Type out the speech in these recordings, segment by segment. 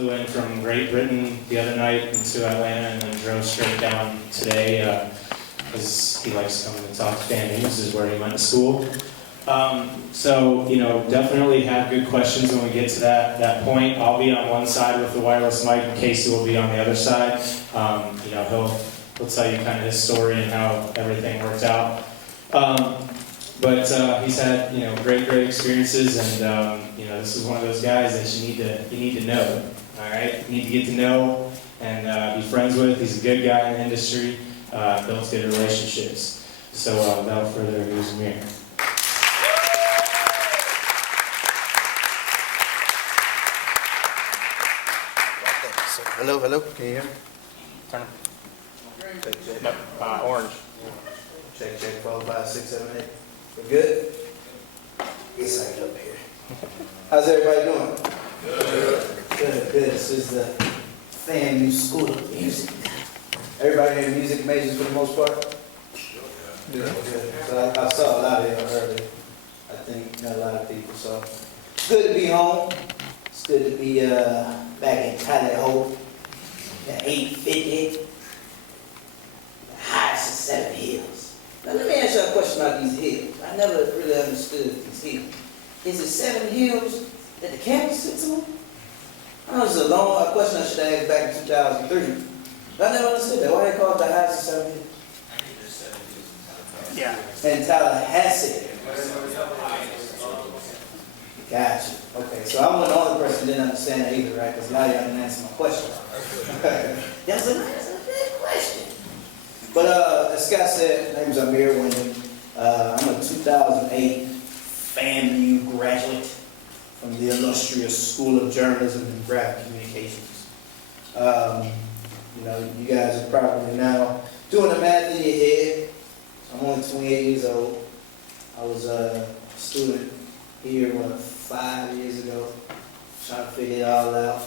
Flew in from Great Britain the other night into Atlanta and then drove straight down today because he likes coming to talk to FAMU. This is where he went to school. So, definitely have good questions when we get to that point. I'll be on one side with the wireless mic, and Casey will be on the other side. He'll tell you kind of his story and how everything worked out. But he's had, great experiences, and this is one of those guys that you need to know. All right, you need to get to know and be friends with. He's a good guy in the industry, builds good relationships. So without further ado, Amir. Hello, can you hear me? Turn. Check. No, orange. Check, 4, 5, 6, 7, 8. We're good? Get signed up here. How's everybody doing? Good. This is the FAMU School of Music. Everybody in music majors for the most part? Good. So I saw a lot of y'all earlier. I think not a lot of people, so. It's good to be home. It's good to be back in Tally Ho. The 850. The highest of 7 hills. Now let me ask you a question about these hills. I never really understood these hills. Is it 7 hills that the campus sits on? I know it's a question I should have asked back in 2003. But I never understood that. Why they call it the highest of 7 hills? Yeah. And Tallahassee. Gotcha. Okay, so I'm the only person that didn't understand that either, right? Because now y'all didn't answer my question. That's a big question. But as Scott said, my name is Amir Windom. I'm a 2008 FAMU graduate from the illustrious School of Journalism and Graphic Communications. You guys are probably now doing the math in your head. I'm only 28 years old. I was a student here, 5 years ago, trying to figure it all out.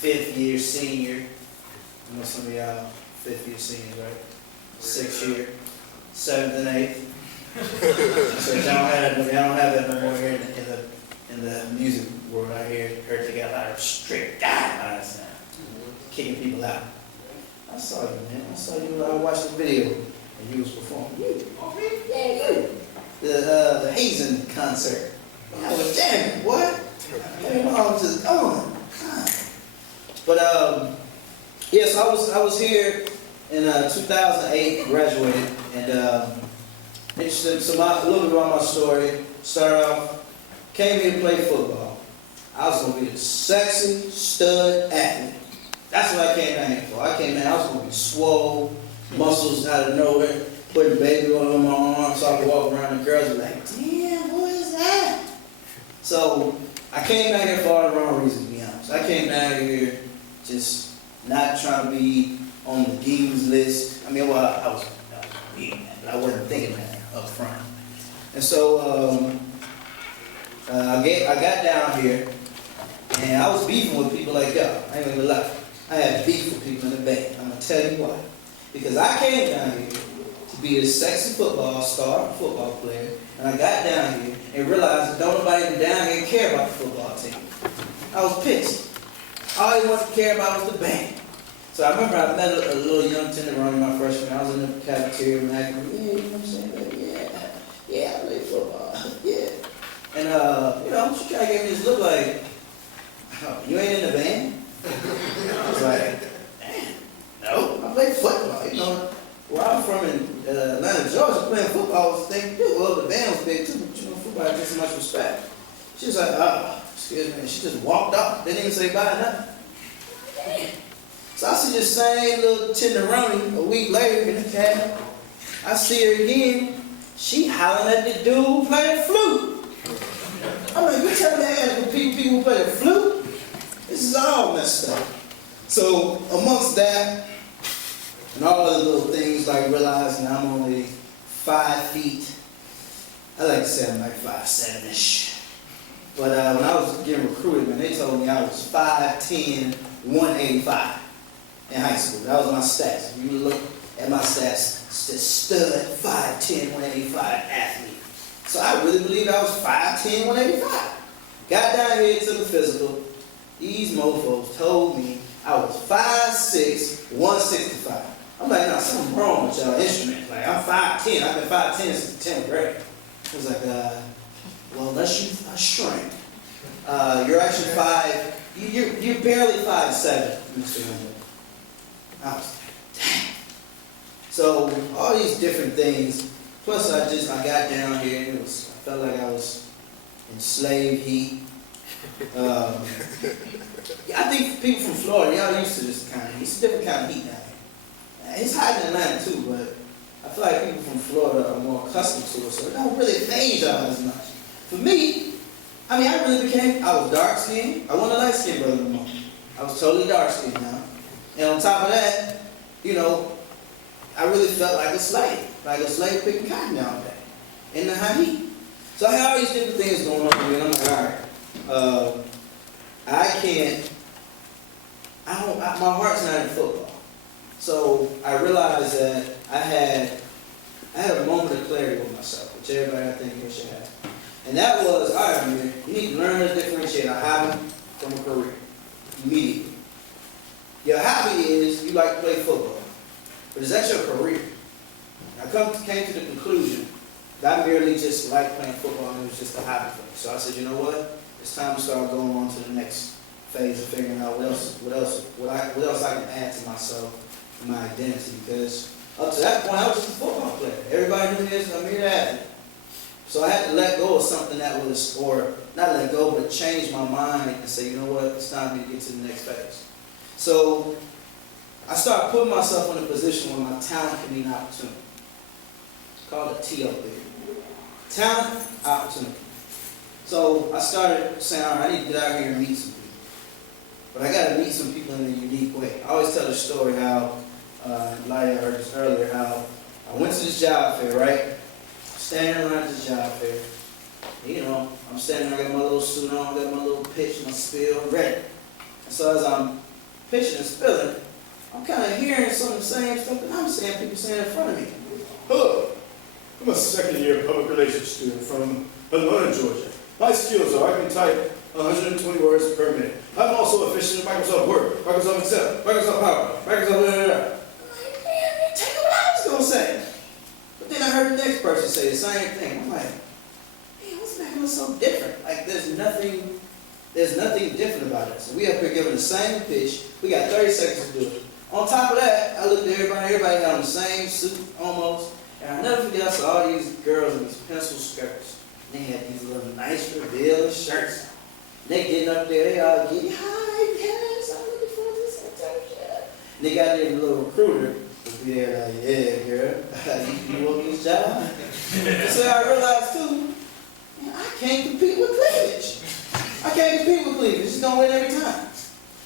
5th year senior. I know some of y'all 5th year seniors, right? 6th year, 7th and 8th. So y'all don't have that no more here in the music world. I heard they got a lot of strict guidelines now, kicking people out. I saw you, man. I saw you. I watched the video and you was performing. You. The hazing concert. I was jamming, boy. I was just going. But so I was here in 2008, graduated, and interesting. So a little bit about my story. Started off, came here to play football. I was gonna be a sexy stud athlete. That's what I came down here for. I was gonna be swole, muscles out of nowhere, putting baby oil on my arm so I could walk around and girls were like, damn, what is that? So I came down here for all the wrong reasons, to be honest. I came down here just not trying to be on the dean's list. I was reading that, but I wasn't thinking that up front. And so I got down here, and I was beefing with people like y'all. I ain't gonna lie. I had beef with people in the band. I'm gonna tell you why. Because I came down here to be a sexy football star, football player, and I got down here and realized that don't nobody even down here care about the football team. I was pissed. All they wanted to care about was the band. So I remember I met a little young tenderoni my freshman. I was in the cafeteria and I go, yeah, you know what I'm saying? Baby? Yeah, I play football. Yeah. And she kind of gave me this look like, oh, you ain't in the band? I was like, no, I play football. Where I'm from in Atlanta, Georgia, playing football was a thing too. Well, the band was big too, but football had just as much respect. She was like, excuse me, and she just walked off. Didn't even say bye, nothing. Damn. So I see this same little tenderoni a week later in the cab. I see her again. She hollering at the dude who played the flute. I'm like, you tell me that people play the flute? This is all messed up. So amongst that, and all other little things like realizing I'm only 5 feet. I like to say I'm like 5'7"-ish. But when I was getting recruited, man, they told me I was 5'10", 185 in high school. That was my stats. If you look at my stats, it's stud 5'10", 185 athlete. So I really believed I was 5'10", 185. Got down here to the physical. these mofos told me I was 5'6", 165. I'm like, nah, something wrong with y'all instruments. Like, I'm 5'10", I've been 5'10" since the 10th grade. I was like, well, unless you shrink, you're actually you're barely 5'7", Mr. Windom. I was like, dang. So, all these different things, plus I got down here and I felt like I was in slave heat. I think people from Florida, y'all used to this kind of heat. It's a different kind of heat down here. It's hot in Atlanta too, but I feel like people from Florida are more accustomed to it, so it don't really phase y'all as much. For me, I was dark skinned. I wasn't a light skinned brother anymore. I was totally dark skinned now. And on top of that, I really felt like a slave picking cotton all day in the hot heat. So I had all these different things going on for me, and I'm like, all right, my heart's not in football. So I realized that I had a moment of clarity with myself, which everybody I think here should have. And that was, all right, Amir, you need to learn to differentiate a hobby from a career immediately. Your hobby is you like to play football, but is that your career? I came to the conclusion that I merely just liked playing football and it was just a hobby for me. So I said, you know what? It's time to start going on to the next phase of figuring out what else I can add to myself and my identity. Because up to that point, I was just a football player. Everybody knew me as Amir the athlete. So I had to let go of something that was, or not let go, but change my mind and say, you know what? It's time for me to get to the next phase. So I started putting myself in a position where my talent can be an opportunity. It's called a TO theory. Talent, opportunity. So I started saying, all right, I need to get out here and meet some people. But I got to meet some people in a unique way. I always tell the story how, Laia heard this earlier, how I went to this job fair, right? Standing around this job fair. I'm standing there, I got my little suit on, I got my little pitch, my spill, ready. And so as I'm pitching and spilling, I'm kind of hearing some of the same stuff that I'm saying, people saying in front of me. Hello, I'm a second-year public relations student from Atlanta, Georgia. My skills are I can type 120 words per minute. I'm also efficient in Microsoft Word, Microsoft Excel, Microsoft Power, Microsoft blah, blah, blah. I'm like, man, take what I was going to say. But then I heard the next person say the same thing. I'm like, man, what's making us so different? Like, there's nothing different about us. We up here giving the same pitch. We got 30 seconds to do it. On top of that, I looked at everybody got on the same suit almost. And I'll never forget, I saw all these girls in these pencil skirts. They had these little nice revealing shirts. They getting up there, they all getting, hi, yes, I'm looking for this internship. And they got their little recruiter would be there like, yeah, girl, you want this job? And so I realized too, man, I can't compete with cleavage. It's gonna win every time.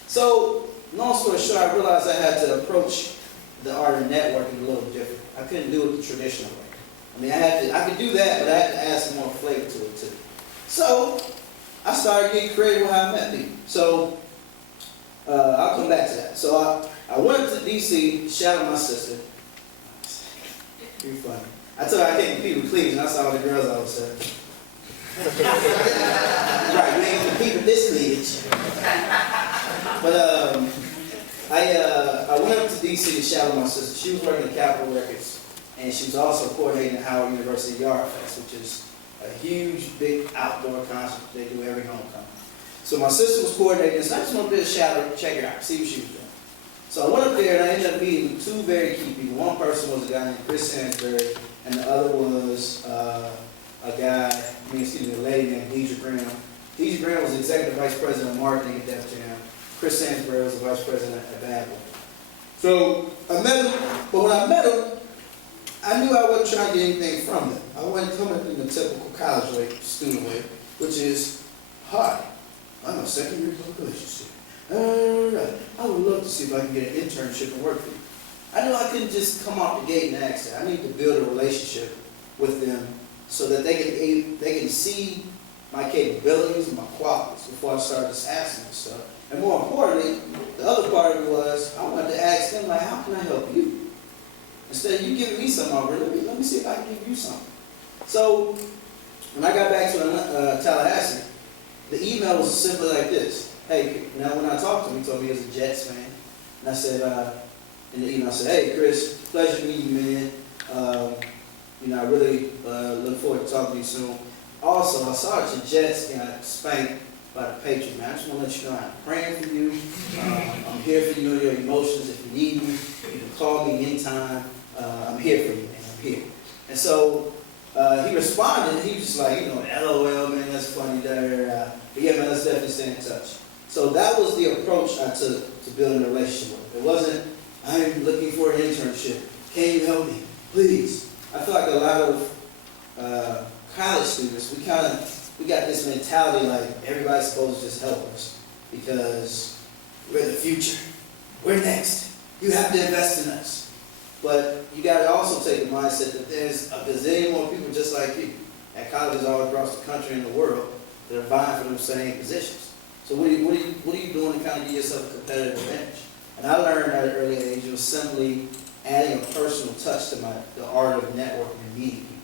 So, long story short, I realized I had to approach the art of networking a little different. I couldn't do it the traditional way. I could do that, but I had to add some more flavor to it too. So, I started getting creative with how I met people. So, I'll come back to that. So, I went up to D.C., shouted my sister. You're funny. I told her I can't compete with Cleveland, and I saw all the girls I was saying. Right, you ain't compete with this lineage. But I went up to D.C. to shout at my sister. She was working at Capitol Records, and she was also coordinating the Howard University Yard Fest, which is a huge, big outdoor concert they do every homecoming. So my sister was coordinating this, and I just wanted to shout her, check her out, see what she was doing. So I went up there, and I ended up meeting two very key people. One person was a guy named Chris Sansbury, and the other was a lady named Deidre Graham. Deidre Graham was executive vice president of marketing at Def Jam. Chris Sansbury was the vice president at Bad Boy. So I met him, but when I met him, I knew I wasn't trying to get anything from them. I wasn't coming in the typical college way, student way, which is, hi, I'm a second-year public relations student. I would love to see if I can get an internship and work for you. I knew I couldn't just come off the gate and ask that. I need to build a relationship with them so that they can see my capabilities and my qualities before I started just asking them stuff. And more importantly, the other part of it was I wanted to ask them, like, how can I help you? Instead of you giving me something already, let me see if I can give you something. So when I got back to Tallahassee, the email was simply like this. hey, now when I talked to him, he told me he was a Jets fan. And I said, in the email, I said, hey, Chris, pleasure meeting you, man. I really look forward to talking to you soon. Also, I saw that your Jets got spanked by the Patriots, man. I just want to let you know I'm praying for you. I'm here for you and your emotions. If you need me, you can call me anytime. I'm here for you, man. I'm here. And so he responded. He was just like, LOL, man, that's funny. But yeah, man, let's definitely stay in touch. So that was the approach I took to building a relationship with him. It wasn't, I'm looking for an internship. Can you help me? Please. I feel like a lot of college students, we got this mentality like everybody's supposed to just help us because we're the future. We're next. You have to invest in us. But you got to also take the mindset that there's a bazillion more people just like you at colleges all across the country and the world that are vying for those same positions. So what are you doing to kind of give yourself a competitive advantage? And I learned at an early age it was simply adding a personal touch to the art of networking and meeting people.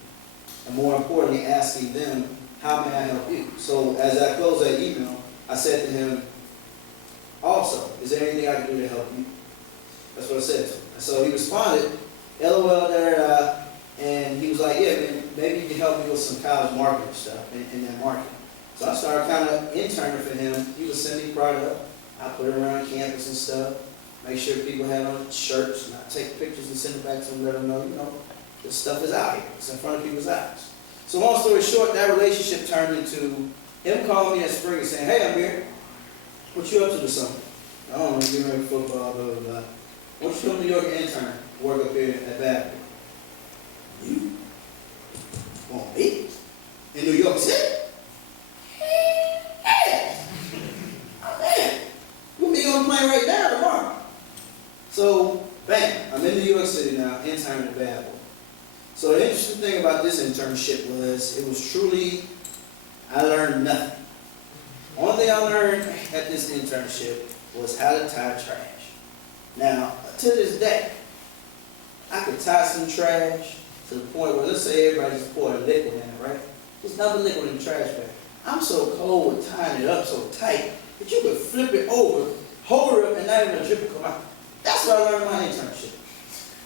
And more importantly, asking them, how may I help you? So as I closed that email, I said to him, also, is there anything I can do to help you? That's what I said to him. And so he responded, LOL there, and he was like, yeah, man, maybe you can help me with some college marketing stuff in that market. So I started kind of interning for him. He would send me product. I put it around campus and stuff. Make sure people had on shirts, and I take pictures and send it back to them, let them know, this stuff is out here. It's in front of people's eyes. So long story short, that relationship turned into him calling me that spring and saying, hey, Amir, what you up to this summer? I don't know, getting ready for football, blah, blah, blah. Why don't you come to New York and intern, work up here at Babbage? You? Want me? In New York City? Hey! Oh, man. We'll be on the plane right now tomorrow. So, bam, I'm in New York City now, interning at Babbage. So the interesting thing about this internship was, it was truly, I learned nothing. Only thing I learned at this internship was how to tie trash. Now, to this day, I could tie some trash to the point where, let's say everybody just poured a liquid in it, right? There's nothing liquid in the trash bag. I'm so cold with tying it up so tight that you could flip it over, hold it up, and not even a drip will come out. That's what I learned in my internship.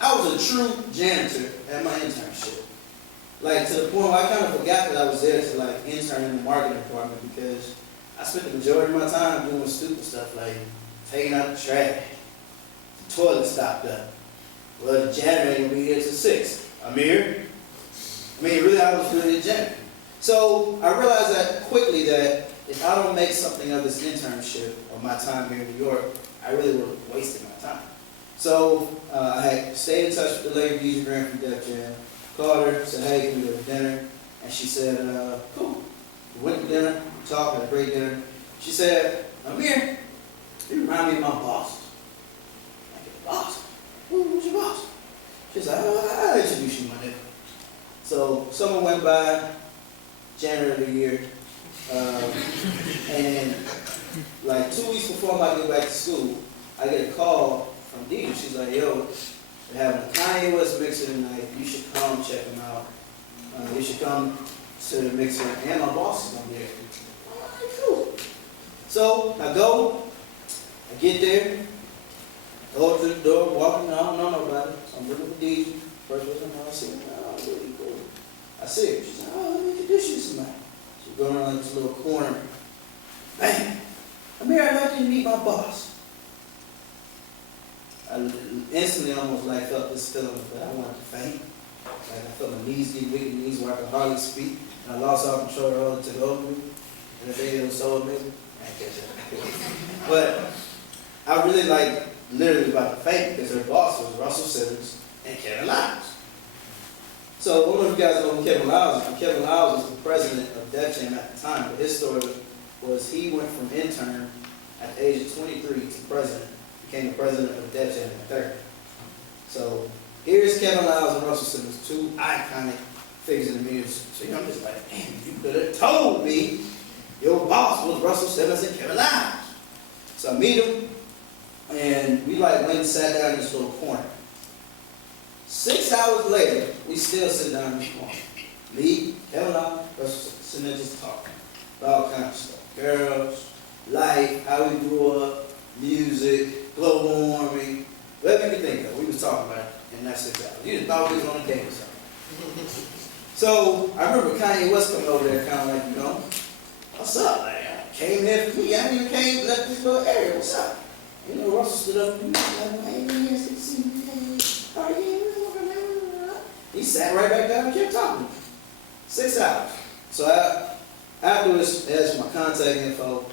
I was a true janitor at my internship. Like, to the point where I kind of forgot that I was there to, like, intern in the marketing department because I spent the majority of my time doing stupid stuff like taking out the trash, the toilet stopped up. Well, the janitor ain't gonna be here till 6. Amir? Really, I was really a janitor. So I realized that quickly that if I don't make something of this internship or my time here in New York, I really would have wasted my time. So I had stayed in touch with the lady DJ Grant from Def Jam, called her, said, hey, can we go to dinner? And she said, cool. We went to dinner, we talked, had a great dinner. She said, Amir, you remind me of my boss. I said, boss? Who's your boss? She said, I'll introduce you, my nigga. So summer went by, January of the year, and like 2 weeks before I get back to school, I get a call from Dee. She's like, yo, we're having a Kanye West mixer tonight. You should come check him out. You should come to the mixer, and my boss is going to be there. All right, cool. So I go, I get there, go up to the door, walking, I don't know nobody. So I'm looking for DJ. First person I see, oh, really cool. I see her. She's like, oh, let me introduce you to somebody. She's going around this little corner. Bang! Amir, I'd like you to meet my boss. I instantly almost like felt this feeling, but I wanted to faint. Like I felt my knees getting weak, knees where I could hardly speak. And I lost all control of all it took over me. And the thing that was so amazing, I can't catch it. But I really literally about to faint because her boss was Russell Simmons and Kevin Liles. So I don't know if you guys know who Kevin Liles is. Kevin Liles was the president of Def Jam at the time, but his story was he went from intern at the age of 23 to president, became the president of Def Jam at 30. So here's Kevin Liles and Russell Simmons, two iconic figures in the music. So I'm just like, damn, you could have told me your boss was Russell Simmons and Kevin Liles. So I meet him, and we went and sat down in this little corner. 6 hours later, we still sit down in this corner. Me, Kevin Liles, Russell Simmons just talking about all kinds of stuff. Girls, life, how we grew up, music, global warming, whatever you can think of. We was talking about it in that 6 hours. You just thought we was on a date or something. So I remember Kanye West coming over there, kind of like, what's up? Like, I came here for me. I didn't even came left this little area. What's up? Russell stood up and he was like, hey, man, it's good to see you. Hey, how are you? He sat right back down and kept talking. 6 hours. So afterwards, there's my contact info.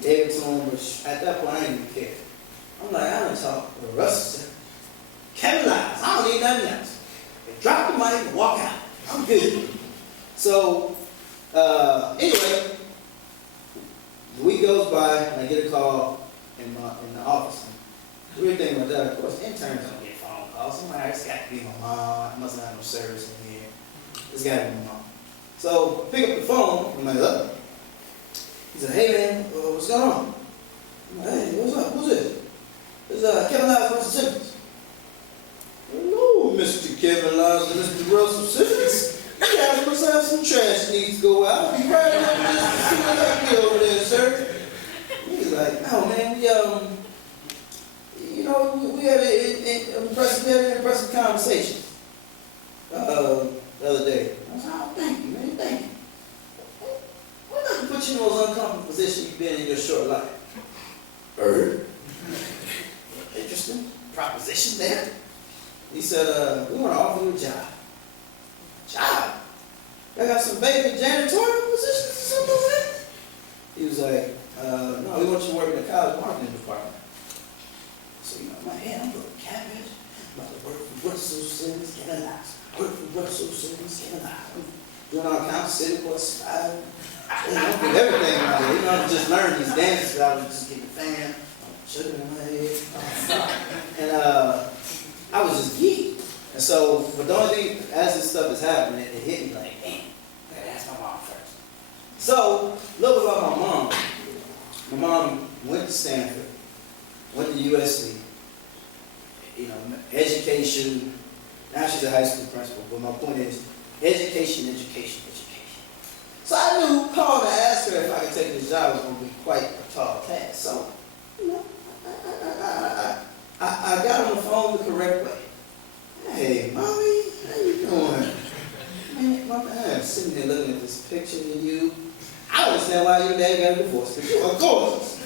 Gave it to him, but at that point, I didn't even care. I'm like, I don't talk with Russell. Kevin Lies. I don't need nothing else. They drop the mic and walk out. I'm good. So, anyway, the week goes by, and I get a call in the office. The weird thing about that, of course, interns don't get phone calls. I'm like, it's got to be my mom. I must not have no service in here. It's got to be my mom. So, pick up the phone. I'm like, look. He said, hey, man, what's going on? I'm like, hey, what's up? Who's this? It's Kevin Lies, Russell Simmons. Hello, Mr. Kevin Lies and Mr. Russell Simmons. You guys must have some trash needs to go out. I'll be right up just as soon as I get over there, sir. He's like, no, man, we had an impressive conversation the other day. I was like, oh, thank you, man, thank you. What does put you in those uncomfortable positions you've been in your short life? Interesting proposition there. He said, we want to offer you a job. Job? I got some baby janitorial positions or something like that? He was like, no, we want you to work in the college marketing department. So, in my head, I'm looking cabbage. I'm about to work for Russell Simmons, get a lot. Work for Russell Simmons, get a lot. Doing all kinds of city boy style. I'm doing everything out here. I just learned these dances. I was just getting a fan. Sugar in my head. And I was just geeked. And so, but the only thing, as this stuff is happening, it hit me like, damn, I gotta ask my mom first. So, a little bit about my mom. My mom went to Stanford, went to USC, education. Now she's a high school principal, but my point is, education. So I knew calling to ask her if I could take this job was going to be quite a tall task. So, I got on the phone the correct way. Hey, mommy, how you doing? Man, I'm sitting there looking at this picture of you. I don't understand why your dad got a divorce. Of course.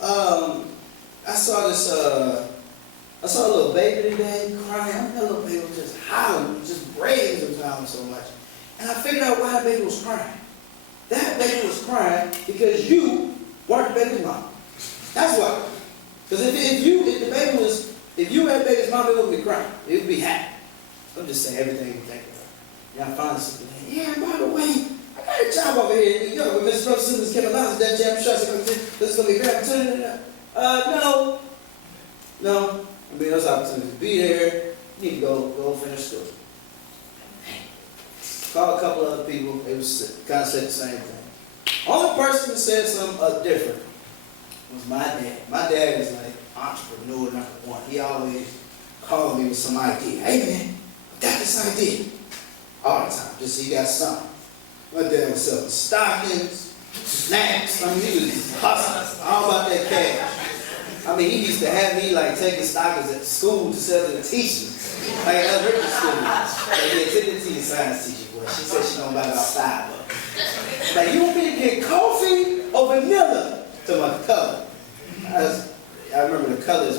I saw a little baby today crying. That little baby was just howling, just brains was howling so much. And I figured out why that baby was crying. That baby was crying because you weren't the baby's mom. That's why. Because if you had baby's mom, it wouldn't be crying. It would be happy. I'm just saying everything you think about. I found something. Yeah, by the way, I got a job over here. With Mr. Russell Simmons, Kevin Lies, that jam trust. This is going to be a great opportunity. No. I mean, those opportunities to be there. You need to go finish school. Called a couple other people. They was kind of said the same thing. Only person that said something different was my dad. My dad is like entrepreneur number one. He always called me with some idea. Hey man, I got this idea. All the time. Just so you got something. My dad was selling stockings, snacks. I mean, he was hustling. All about that cash. I mean, he used to have me like taking stockings at school to sell to the teachers. Like elementary school. Like, yeah, take the teacher, science teacher, boy. She said she don't buy about $5. Like, you want me to get coffee or vanilla? To my color. I remember the colors.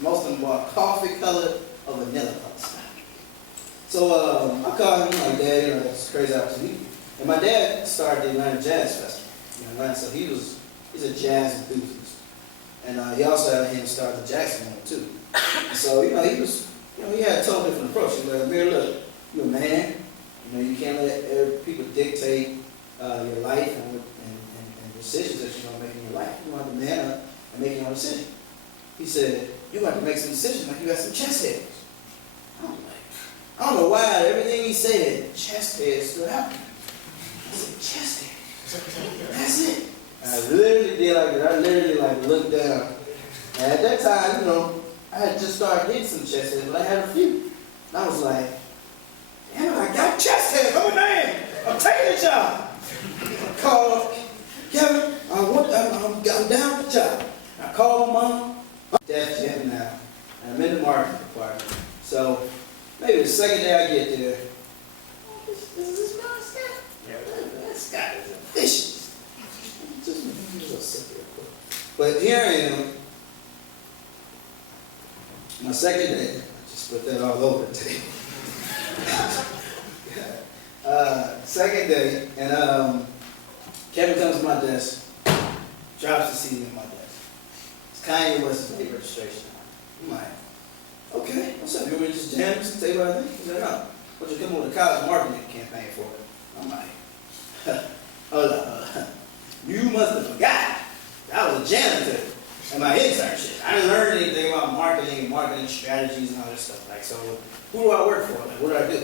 Most of them bought coffee color or vanilla color. So I called him like, Dad, it's a crazy opportunity. And my dad started the Atlanta Jazz Festival in Atlanta, so he's a jazz enthusiast. And he also had him start the Jackson one too. And so, he had a totally different approach. He was like, Amir, look, you're a man. You can't let people dictate your life and decisions that you're going to make in your life. You want to man up and make your own decision. He said, you have to make some decisions like you got some chest hairs. I don't know why everything he said, chest hairs stood out. I said, chest hairs. That's it. I literally did like that. I literally looked down. And at that time, I had just started getting some chest hairs, but I had a few. And I was like, damn, I got chest hairs. I'm a man. I'm taking the job. I called Kevin. I I called my mom. That's him now. And I'm in the marketing department. So maybe the second day I get there, this is my Scott. Yeah, that Scott is vicious. Just a little sick real quick. But here I am. My second day. I just put that all over the table. Second day, and Kevin comes to my desk, drops the CD on my desk. It's Kanye West's late registration. I'm like, okay, what's up? You want me to just jam this and tell you what I think? He's like, no. Why don't you come with a college marketing campaign for it? I'm like, hold up. You must have forgot. I was a janitor in my internship. I didn't learn anything about marketing strategies and all this stuff. Like, so who do I work for? Like, what do I do?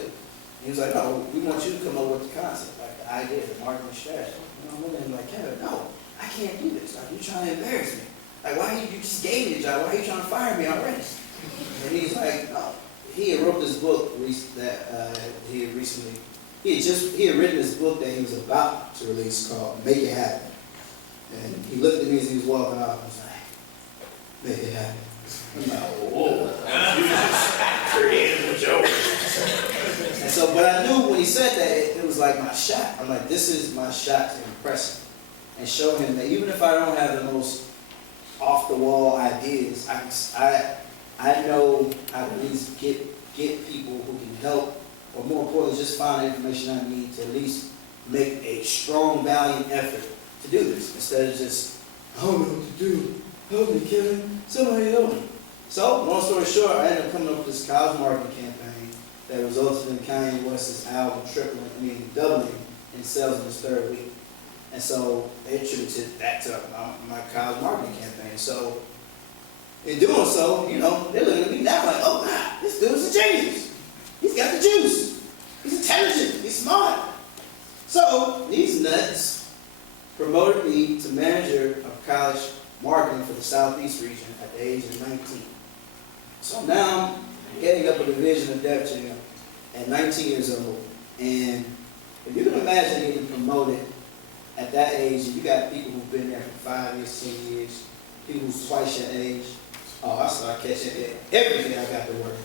He was like, no, we want you to come up with the concept, like the idea, the marketing strategy. And I'm looking at him like, Kevin, no, I can't do this. Like, you're trying to embarrass me. Like, why you just gave me the job? Why are you trying to fire me already? And he's like, no. He had wrote this book that he had written this book that he was about to release called Make It Happen. And he looked at me as he was walking out and was like, make it happen. I'm like, whoa. You just created a joke. And so, but I knew when he said that, it was like my shot. I'm like, this is my shot to impress him and show him that even if I don't have the most off-the-wall ideas, I know how to at least get people who can help, or more importantly, just find the information I need to at least make a strong, valiant effort to do this, instead of just, I don't know what to do. Help me, Kevin. Somebody help me. So, long story short, I ended up coming up with this college marketing campaign that resulted in Kanye West's album doubling in sales in his third week. And so they attributed that to my college marketing campaign. So in doing so, you know, they're looking at me now like, oh God, this dude's a genius. He's got the juice. He's intelligent. He's smart. So these nuts promoted me to manager of college marketing for the Southeast region at the age of 19. So now I'm heading up a division of Def Jam at 19 years old. And if you can imagine getting promoted at that age, and you got people who've been there for 5 years, 10 years, people who's twice your age. Oh, I started catching everything I got to work.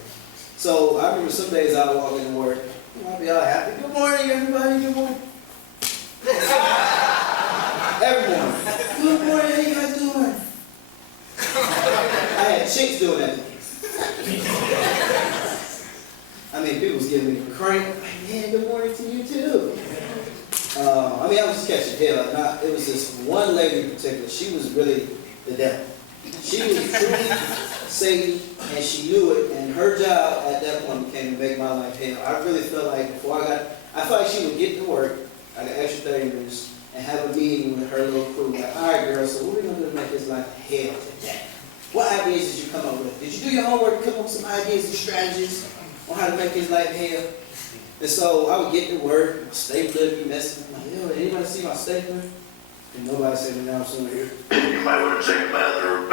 So I remember some days I would walk into work, I'd be all happy. Good morning, everybody. Good morning. Every morning. Good morning. How you guys doing? I had chicks doing that. I mean, people was giving me the crank. Like, man, good morning to you too. I was just catching hell. It was this one lady in particular. She was really the devil. She was truly Satan, and she knew it. And her job at that point became to make my life hell. I really felt like I felt like she would get to work, I got extra 30 minutes, and have a meeting with her little crew. Like, all right, girl, so what are we going to do to make this life hell today? What ideas did you come up with? Did you do your homework, come up with some ideas and strategies on how to make his life hell? And so I would get to work, my stapler would be messing. I'm like, yo, did anybody see my stapler? And nobody said, no, I'm still here. You might want to check the bathroom.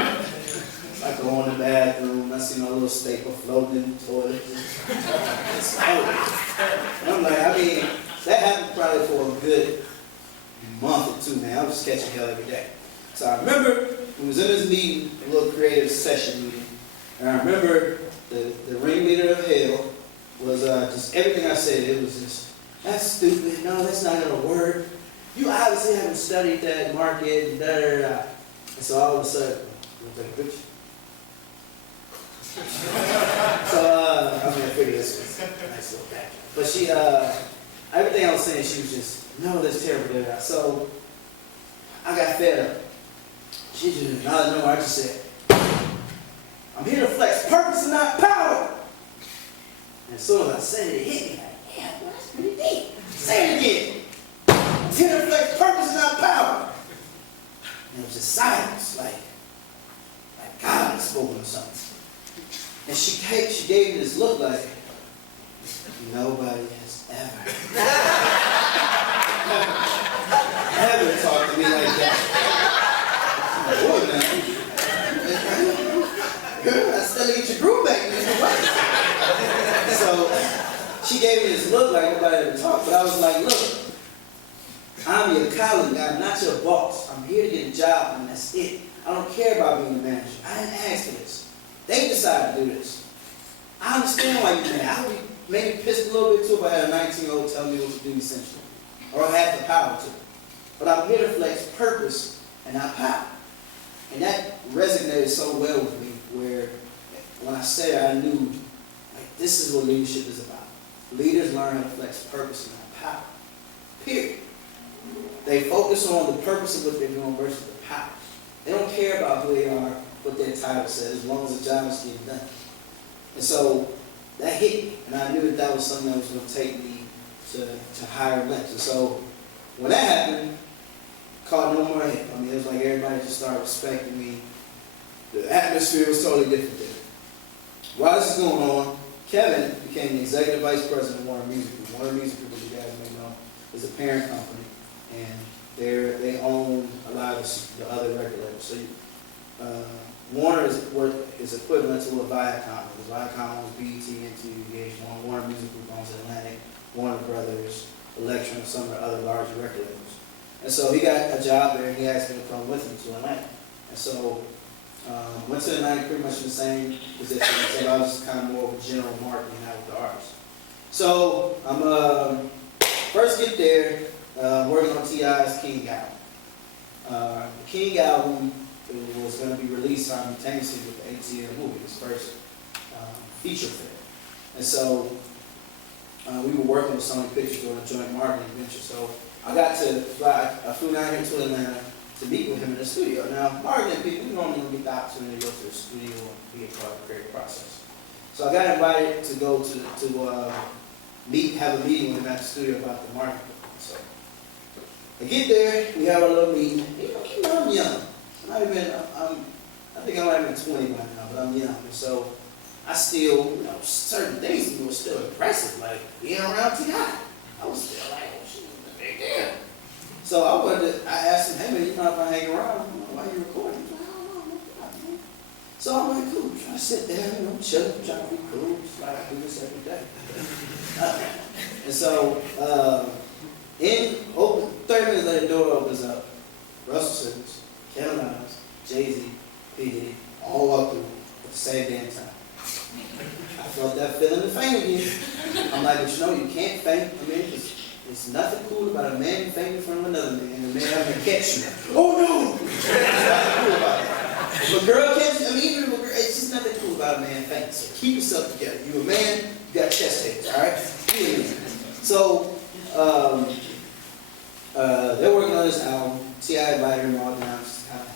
I go in the bathroom, and I see my little stapler floating in the toilet. And I'm like, that happened probably for a good month or two, man. I was just catching hell every day. So I remember we was in this meeting, a little creative session meeting, and I remember the ringleader of hell was just everything I said. It was just, that's stupid. No, that's not going to work. You obviously haven't studied that market, and da-da-da-da. And so all of a sudden, we'll take a picture. So, I figured this was a nice little background. But she, everything I was saying, she was just, no, that's terrible. Da-da-da. So I got fed up. She just, no, I just said, I'm here to flex purpose and not power. And as soon as I said it, it hit me like, yeah, well, that's pretty deep. Say it again. I'm here to flex purpose and not power. And it was just silence, like God had spoken or something. And she gave me this look like, nobody has ever talked to me like that. I'm like, whoa, man. I still get your groove back. So she gave me this look like nobody ever talked, but I was like, look, I'm your colleague, I'm not your boss. I'm here to get a job, and that's it. I don't care about being the manager. I didn't ask for this. They decided to do this. I understand why you're mad. I would be maybe pissed a little bit too if I had a 19-year-old telling me what to do essentially. Or I had the power to. But I'm here to flex purpose and not power. And that resonated so well with me where when I said it, I knew like, this is what leadership is about. Leaders learn how to flex purpose and not power. Period. They focus on the purpose of what they're doing versus the power. They don't care about who they are, what their title says, as long as the job is getting done. And so that hit me, and I knew that was something that was going to take me to higher lengths. And so when that happened, caught no more hit. I mean, it was like everybody just started respecting me. The atmosphere was totally different there. While this is going on, Kevin became the executive vice president of Warner Music Group. Warner Music Group, as you guys may know, is a parent company, and they own a lot of the other record labels. So Warner is equivalent to what Viacom is. Viacom owns BET, MTV, VH1. Warner Music Group owns Atlantic, Warner Brothers, Elektra, and some of the other large record labels. And so he got a job there, and he asked me to come with him to Atlanta. And so went to Atlanta pretty much in the same position. So I was kind of more of a general marketing out with the artists. So I'm first get there, working on T.I.'s King album. The King album was going to be released simultaneously with the ATL movie, his first feature film. And so we were working with Sony Pictures on a joint marketing venture. So I got to fly, I flew down here to Atlanta to meet with him in the studio. Now, marketing people, we normally don't get the opportunity to go to the studio and be a part of the creative process. So I got invited to go to have a meeting with him at the studio about the marketing. So I get there, we have a little meeting. You know, I'm young. I think I'm not even 20 by now, but I'm young. And so I still, certain things to me were still impressive, like being around T.I. I was still like, oh, shit, it's a big deal. So I asked him, hey man, you mind if I hang around? Why are you recording? He's like, I don't know, no problem. So I'm like, cool, trying to sit there, chill, trying to be cool, just like I do this every day. And so, 30 minutes later, the door opens up. Russell Simmons, Kevin Adams, Jay-Z, P. Diddy, all walk through at the same damn time. I felt that feeling of fame again. I'm like, but you can't faint. I mean, it's nothing cool about a man fainting from another man, and the man having to catch you. Oh no! There's nothing cool about that. If a girl catches you, even if a girl, it's just nothing cool about a man fainting. So keep yourself together. You a man, you got chest hairs, all right? You a man. So, they're working on this album. T.I. invited them all down just to kind of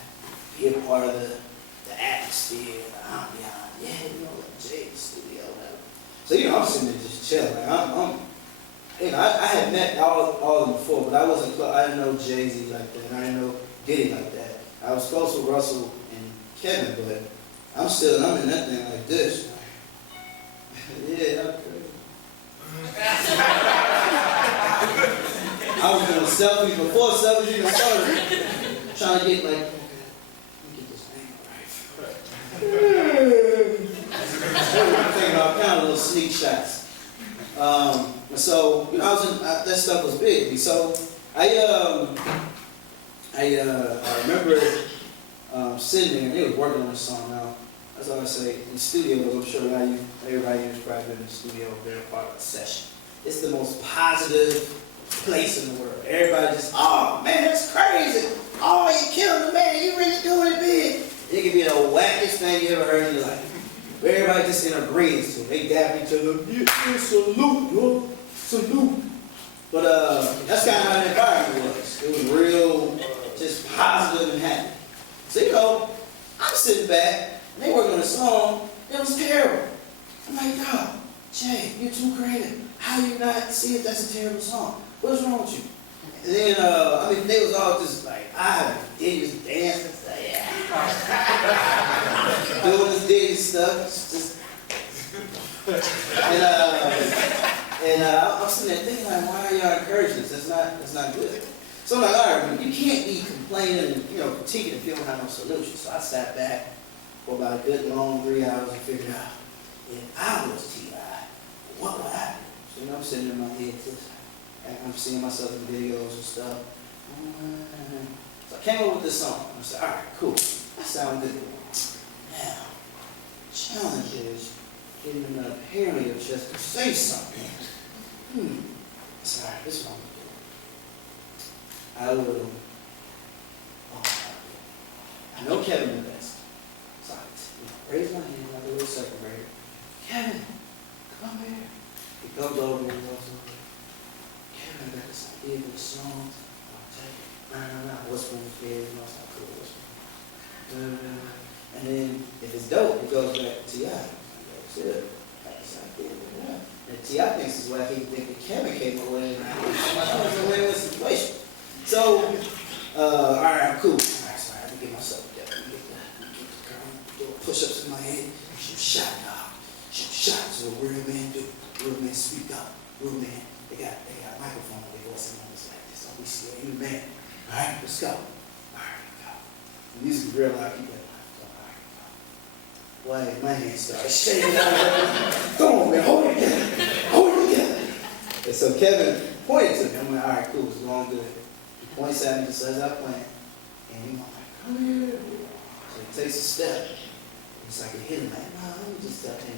be a part of the atmosphere, the ambiance. Yeah, like Jay's studio, whatever. So, I'm sitting there just chilling. Like, I had met all of them before, but I wasn't close. I didn't know Jay-Z like that, and I didn't know Diddy like that. I was close with Russell and Kevin, but I'm in that thing like this. Yeah, that's crazy. I was doing selfies before selfies even started. Trying to get like, let me get this angle right. I'm thinking about kind of little sneak shots. So, I was that stuff was big. So, I remember sitting there, and they were working on this song. Now, that's all I say. In the studio, I'm sure everybody here has probably been in the studio, been a part of a session. It's the most positive place in the world. Everybody just, oh man, that's crazy. Oh, you killed the man. You really doing it big. It could be the wackest thing you ever heard in your life. Everybody just in agreement to it. They dap each other. Yeah, salute, yo. Salute. But that's kind of how the environment was. It was real, just positive and happy. So, I'm sitting back, and they working on a song. It was terrible. I'm like, no, Jay, you're too creative. How do you not see if that's a terrible song? What's wrong with you? And then, they was all just like, they just dancing. Yeah. Doing this Diddy stuff. I'm sitting there thinking, like, why are y'all encouraging this? That's not good. So I'm like, all right, you can't be complaining and, critiquing if you don't have no solution. So I sat back for about a good long 3 hours and figured out, if I was T.I., what would I do? So, I'm sitting in my head, I'm seeing myself in videos and stuff. So I came up with this song. I said, all right, cool. That sounds good. Now, challenge is getting enough hair on your chest to say something. Sorry, this one. I will. I know Kevin the best. So I raise my hand like a little second grader. Kevin, come here. He comes over and goes over. Kevin, I got this idea for the song. I'll take it. Nah. Whisper in his ear. You know, it's not cool. Whisper. And then, if it's dope, it goes back to T.I. That's it. That's the idea. And T.I. thinks it's why he think that Kevin came away and I was away with the situation. So, all right, I'm cool. All right, so I have to get myself together. Get the current, do push-ups in my head. Shoot shot, dog. Shoot shots is what real men do. Real men speak up. Real men, they got a microphone. They voice them like this. Don't be scared. You man. All right, let's go. All right, go. The music is real loud. Keep that loud. All right, go. Why, my hands started shaking. Come on, man. Hold it together. Hold it together. And so Kevin pointed to me. I'm like, all right, cool. It's going good. He points at me just as I plan. And he's like, come here. So he takes a step. It's like a hit him like, nah, let me just step in here.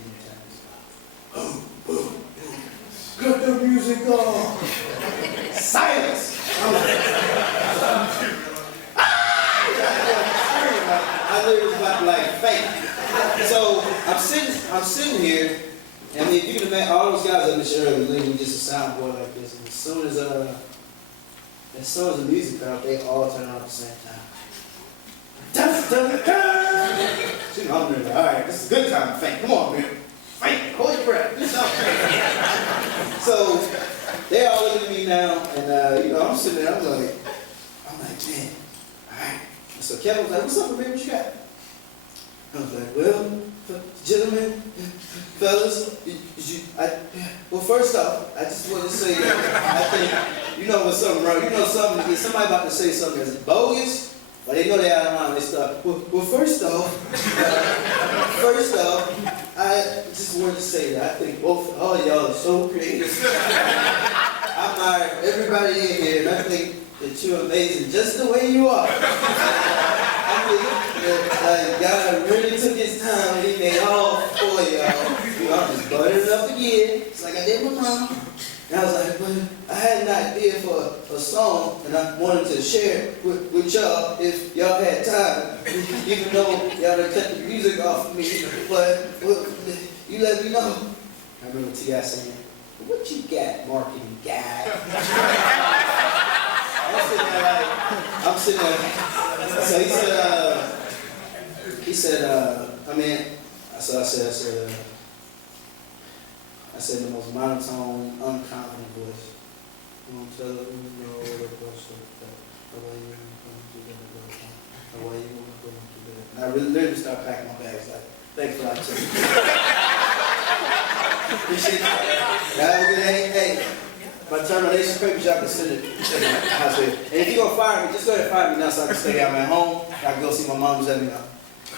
Boom, boom, boom. Cut the music off. Silence. I'm like, I literally was about to like faint. So I'm sitting here, and I mean, you can imagine all those guys up in the show are literally just a soundboard like this. And as soon as the music comes, they all turn on at the same time. Dun, dun, dun. You know, I'm really like, all right, this is a good time to faint. Come on, man. Faint. Hold your breath. Do something. So they all looking at me now, and you know, I'm sitting there. I'm like, man, all right. So Kevin was like, what's up, man? What you got? I was like, well, gentlemen, fellas, well, first off, I just want to say that I think, you know, when something wrong, you know, somebody about to say something that's bogus, but they know they're out of line. They start, well, first off, I just wanted to say that I think both, all y'all are so creative. I admire everybody in here, and I think that you're amazing just the way you are. I mean, God really took his time and he made all four of y'all. You know, I'm just buttering it up again, just like I did with mama. And I was like, but I had an idea for a song, and I wanted to share it with y'all if y'all had time, even though y'all done cut the music off of me. But you let me know. I remember T.I. saying, what you got, marketing guy? I'm sitting there. So he said, I said the most monotone, unconfident voice. You want to tell them, you know, the voice of the way you want to do that, the way you want to do that. And I really literally started packing my bags like, thanks for that. Appreciate it. Have a good day. Hey, my termination papers, y'all can send it. And if you're going to fire me, just go ahead and fire me now so I can stay out at home. I can go see my mom, just let me know.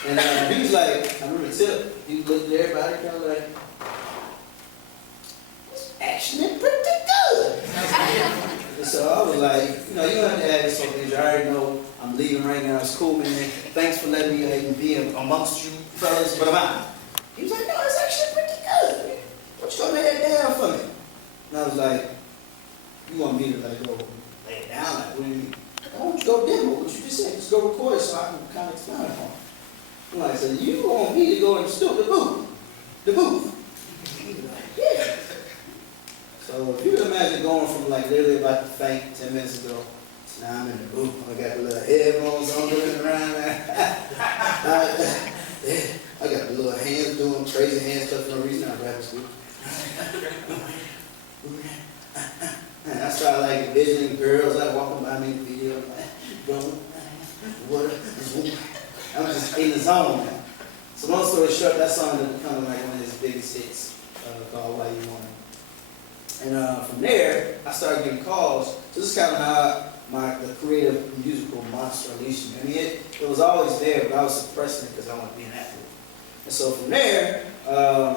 And he was like, I remember Tip, he looked at everybody, kind of like, actually pretty good. And so I was like, you know, you don't have to add this whole thing. I already know I'm leaving right now. It's cool, man. Thanks for letting me be amongst you fellas, but I'm out. He was like, no, it's actually pretty good. What you gonna lay that down for me? And I was like, you want me to like go lay it down? Like, what do you mean? I want you to go demo what you just said. Just go record it so I can kind of explain it for him. I'm like, so you want me to go in the booth? The booth? He was like, yeah. So if you can imagine going from like literally about to faint 10 minutes ago, to now I'm in the booth. I got the little headphones on looking around. I got the little hands doing crazy hand stuff for no reason. I grab the scoop. And I started like envisioning girls like walking by me in the video, like, what? I was just in the zone now. So long story short, that song ended up becoming like one of his biggest hits, called Why You Want It. And from there, I started getting calls. So this is kind of how the creative musical monster unleashed me. I mean, it was always there, but I was suppressing it because I wanted to be an athlete. And so from there, I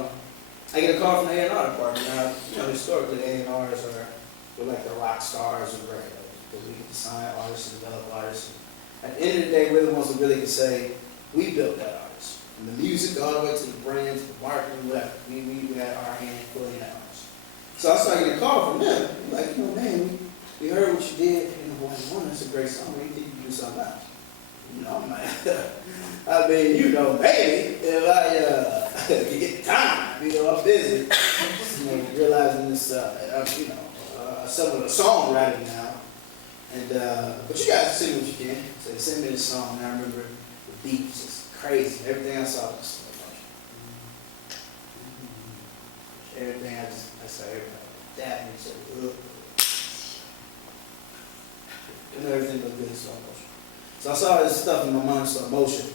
get a call from the A&R department. Now, you know, historically, A&Rs were like the rock stars of record labels because we get to sign artists and develop artists. At the end of the day, we're the ones who really can say, We built that artist. From the music all the way to the brand, to the marketing, whatever. We had our hand fully in that artist. So I started getting a call from them. They're like, man, we heard what you did. One, that's a great song. We think you can do something else. I'm like, maybe if I get time, I'm busy, realizing this, some of the songwriting now. And but you guys sing what you can. So they sent me the song, and I remember the beat was just crazy. Everything I saw was slow motion. Everything I saw everybody dab me, said, ugh. And everything looked good in slow motion. So I saw this stuff in my mind slow motion,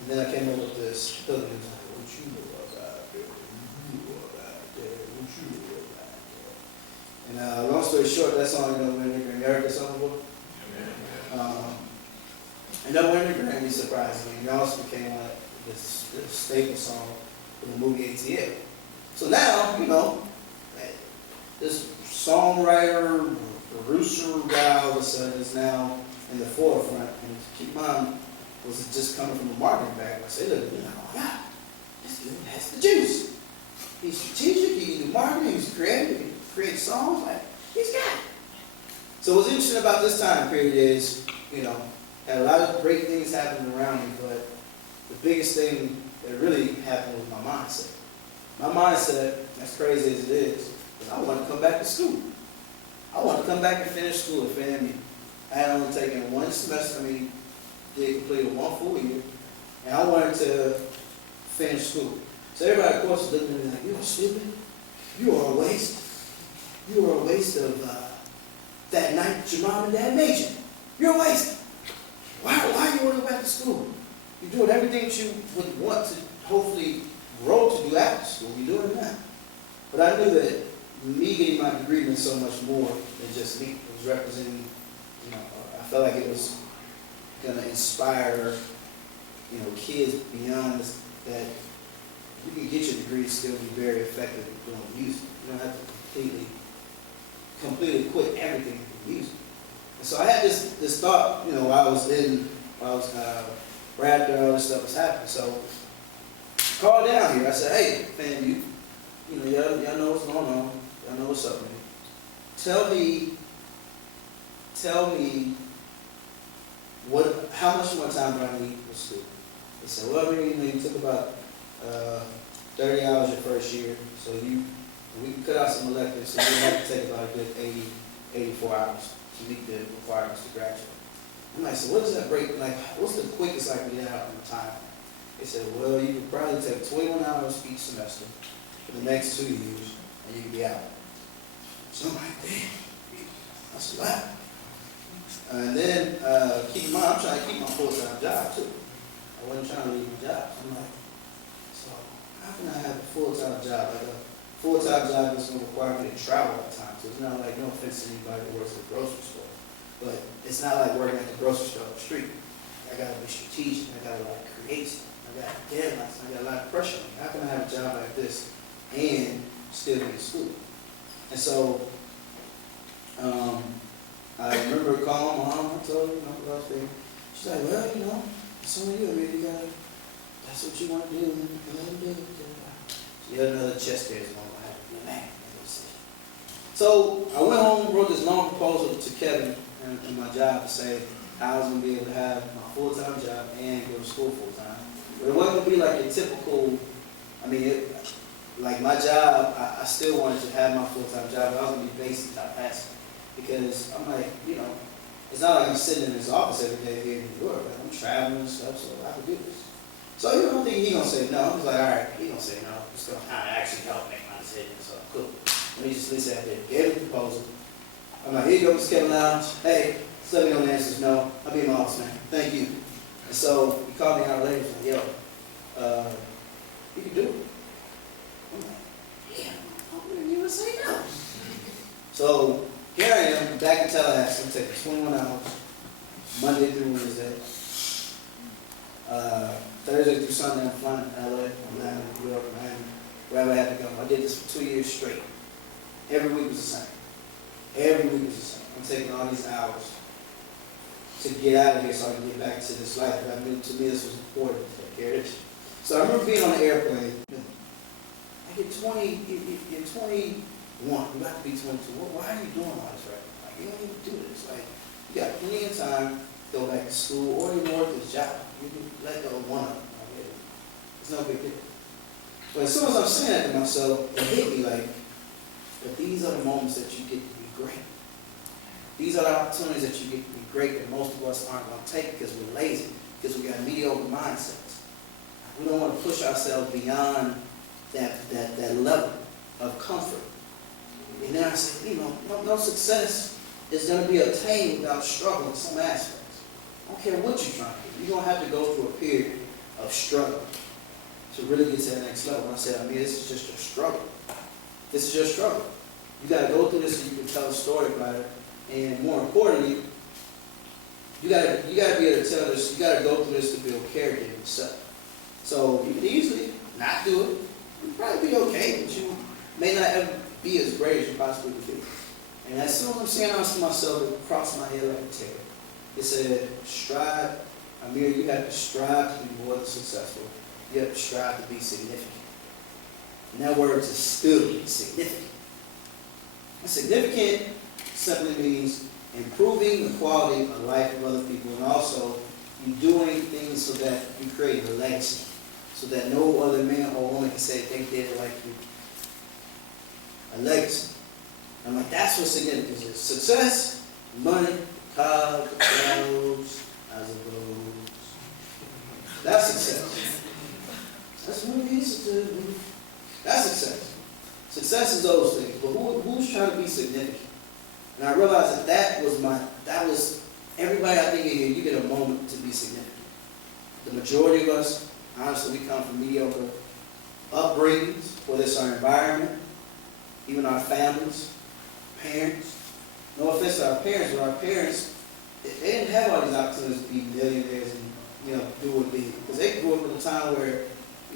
and then I came up with this hook, and it was like, what you know about that? What you know about that? What you know about that? And long story short, that song ended up winning the Grammy. You heard that song before? Ended up winning the Grammy, surprisingly. And it also became like this staple song for the movie ATL. So now, this songwriter, producer guy all of a sudden is now in the forefront. And keep in mind, was it just coming from a marketing background? I say, look, oh my God, this dude has the juice. He's strategic, he can do marketing, he's creative, he can create songs, like, he's got it. So what's interesting about this time period is, had a lot of great things happening around me, but the biggest thing that really happened was my mindset. My mindset, as crazy as it is I wanted to come back to school. I wanted to come back and finish school at FAMU. I had only taken one semester, did completed one full year, and I wanted to finish school. So everybody, of course, was looking at me like, you are stupid. You are a waste. You are a waste of that night that your mom and dad made you. You're a waste. Why are you want to go back to school? You're doing everything that you would want to hopefully grow to do after school. You're doing it now. But I knew that me getting my degree meant so much more than just me. It was representing, I felt like it was going to inspire, kids beyond this, that you can get your degree and still be very effective at doing music. You don't have to completely quit everything for music. And so I had this thought, while I was right after all this stuff was happening. So I called down here. I said, hey, FAMU, y'all know what's going on. Y'all know what's up, man. Tell me how much more time do I need for school? They said, well, you took about 30 hours your first year, so we can cut out some electives, so you have to take about a good 84 hours to meet the requirements to graduate. I'm like, so what does that break, what's the quickest I can get out in time? They said, well, you could probably take 21 hours each semester for the next 2 years, and you can be out. So I'm like, damn, that's a lot. And then, keep in mind, I'm trying to keep my full-time job, too. I wasn't trying to leave my job. So I'm like, so how can I have a full-time job? Like a full-time job that's going to require me to travel all the time. So it's not like, no offense to anybody that works at the grocery store, but it's not like working at the grocery store up the street. I got to be strategic. I got to create something. I got deadlines. I got a lot of pressure on me. How can I have a job like this and still be in school? And so, I remember calling my mom. I told her, what I was thinking. She's like, well, it's on you. That's what you want to do. She had another chest hair going on. Man, so I went home and wrote this long proposal to Kevin and my job to say how I was going to be able to have my full-time job and go to school full-time. But it wasn't going to be like a typical, like my job, I still wanted to have my full-time job, but I was going to be based in Tallahassee. Because I'm like, it's not like I'm sitting in his office every day here in New York. Like, I'm traveling and stuff, so I can do this. So I don't think he's going to say no. I was like, all right, he's going to say no. It's going to actually help make my decision. So cool. Let me just listen at it. Gave him the proposal. I'm like, here you go, Mr. Kevin Lounge. Hey, just let me know the answers. No, I'll be in my office, man. Thank you. And so he called me out later and said, yo, you can do it. I'm like, yeah, I'm going to even say no. So here I am, back in Tallahassee. I'm taking 21 hours, Monday through Wednesday. Thursday through Sunday, I'm flying to LA, Atlanta, New York, Miami, wherever I had to go. I did this for 2 years straight. Every week was the same. Every week was the same. I'm taking all these hours. to get out of here so I can get back to this life. But I knew to me this was important to take care of this. So I remember being on the airplane. I get 20, you're 21, you got to be 22. Why are you doing all this right now? Like, you don't need to do this. Like, you got plenty of time to go back to school or even work this job. You can let go of one of them. Like, it's no big deal. But as soon as I'm saying that to myself, it hit me like, but these are the moments that you get to be great. These are the opportunities that you get to be great that most of us aren't going to take because we're lazy, because we got mediocre mindsets. We don't want to push ourselves beyond that level of comfort. And then I said, no success is going to be attained without struggle in some aspects. I don't care what you're trying to do. You're going to have to go through a period of struggle to really get to that next level. And I said, this is just your struggle. This is your struggle. You got to go through this so you can tell a story about it. And more importantly, you got to be able to tell this. You got to go through this to build character in yourself. So you can easily not do it. You'll probably be okay, but you may not ever be as great as you possibly could be. And as soon as I'm saying this to myself, it crossed my head like a terror. It said, strive. Amir, you have to strive to be more than successful. You have to strive to be significant. And that word is still significant. And significant simply means improving the quality of life of other people, and also you doing things so that you create a legacy, so that no other man or woman can say they did it like you. A legacy. I'm like, that's what significance is. Success, money, cars, clothes, as it goes. That's success. That's what it is. That's success. Success is those things. But who's trying to be significant? And I realized that was everybody I think in here, you get a moment to be significant. The majority of us, honestly, we come from mediocre upbringings, whether it's our environment, even our families, parents. No offense to our parents, but our parents, they didn't have all these opportunities to be millionaires and, do what they did. Because they grew up in a time where,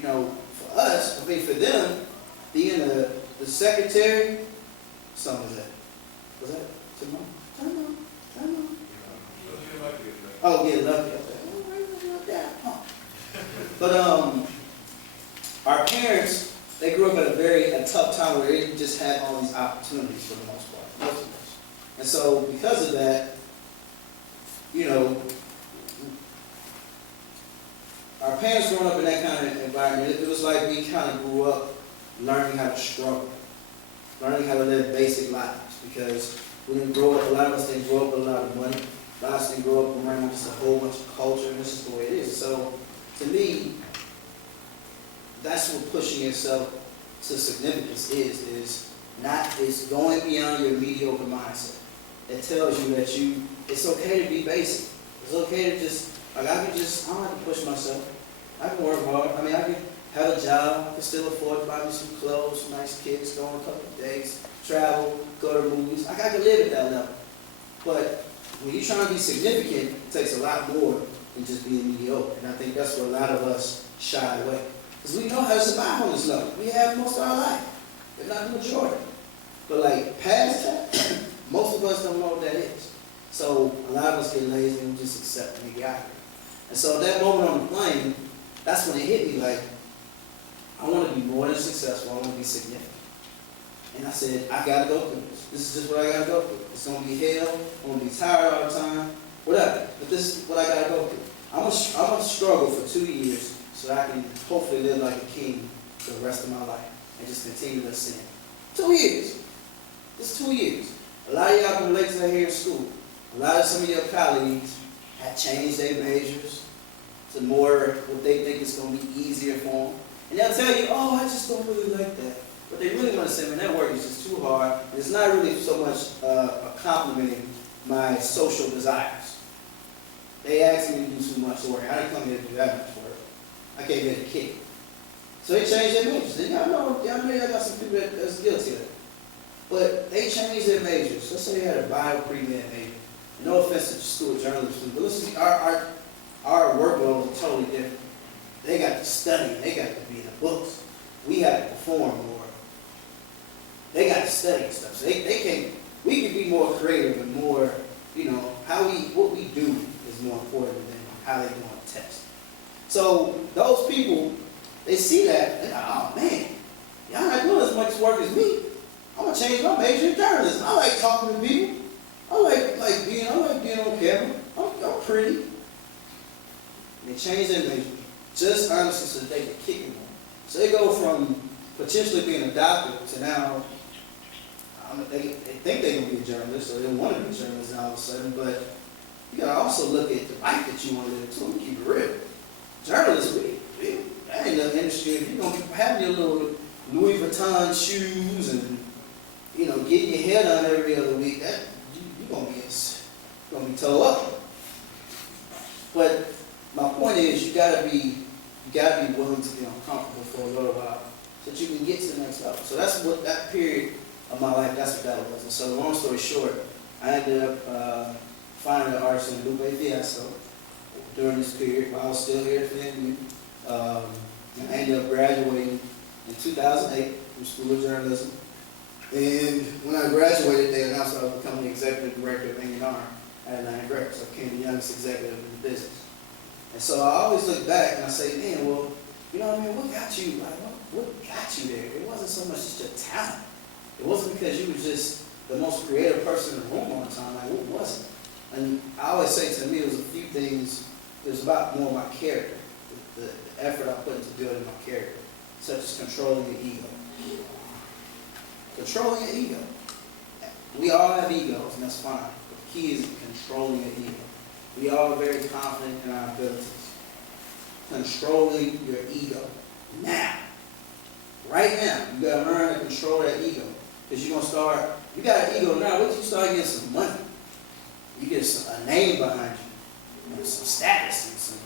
for us, for them, being the secretary, something was that. Was that tomorrow? Time on. Oh, yeah, lucky. But our parents, they grew up at a tough time where they didn't just have all these opportunities for the most part, most of us. And so because of that, our parents growing up in that kind of environment, it was like we kind of grew up learning how to struggle, learning how to live basic lives, because we didn't grow up, a lot of us didn't grow up with a lot of money. A lot of us didn't grow up around just a whole bunch of culture, and this is the way it is. So, to me, that's what pushing yourself to significance is going beyond your mediocre mindset. It tells you that it's okay to be basic. It's okay to I don't have to push myself. I can work hard. I can have a job, I can still afford to buy me some clothes, some nice kids, go on a couple of days, travel, go to movies. I can live at that level. But when you're trying to be significant, it takes a lot more than just being mediocre. And I think that's where a lot of us shy away. Because we know how to survive on this level. We have most of our life, if not the majority. But past that, most of us don't know what that is. So a lot of us get lazy and just accept mediocrity. And so that moment on the plane, that's when it hit me I want to be more than successful. I want to be significant. And I said, I got to go through this. This is just what I got to go through. It's going to be hell. I'm going to be tired all the time. Whatever. But this is what I got to go through. I'm going to struggle for 2 years so I can hopefully live like a king for the rest of my life and just continue to sin. 2 years. Just 2 years. A lot of y'all can relate to that here in school. Some of your colleagues have changed their majors to more what they think is going to be easier for them. And they'll tell you, I just don't really like that. But they really want to say, man, that work is just too hard. And it's not really so much complimenting my social desires. They ask me to do too much work. I didn't come here to do that much work. I came here to kick. So they changed their majors. And y'all know y'all got some people that's guilty of that. But they changed their majors. Let's say they had a bio pre-med major. No offense to the school of journalism, but listen, our workload is totally different. They got to study. They got to be in the books. We got to perform more. They got to study and stuff. So we can be more creative and more, what we do is more important than how they do on the test. So those people, they see that, they're like, oh man, y'all not doing as much work as me. I'm gonna change my major in journalism. I like talking to people. I like being on camera. I'm pretty. They change their major, just honestly so that they can kick them on. So they go from potentially being a doctor to now, they think they're going to be a journalist, or they want to be a journalist now all of a sudden, but you got to also look at the life that you want to live too. Let me keep it real. Journalists, that ain't no industry. If you're going to be having your little Louis Vuitton shoes and, getting your hair done every other week, you're going to be toe up. But my point is, you gotta be willing to be uncomfortable for a little while so that you can get to the next level. So that's what that period of my life, that's what that was. And so long story short, I ended up finding an artist in Lupe Fiasco during this period while I was still here at FAMU. I ended up graduating in 2008 from School of Journalism. And when I graduated, they announced I was becoming the executive director of A&R at 9th grade. So I became the youngest executive in the business. And so I always look back and I say, man, well, what got you, what got you there? It wasn't so much just your talent. It wasn't because you were just the most creative person in the room all the time. Like, what was it? And I always say to me, it was a few things. It was about more my character, the effort I put into building my character, such as controlling your ego. Controlling your ego. We all have egos, and that's fine. But the key is controlling your ego. We all are very confident in our abilities. Controlling your ego. Now, right now, you got to learn to control that ego. Because you're going to start, you got an ego now, what you start getting some money. You get a name behind you, some status, and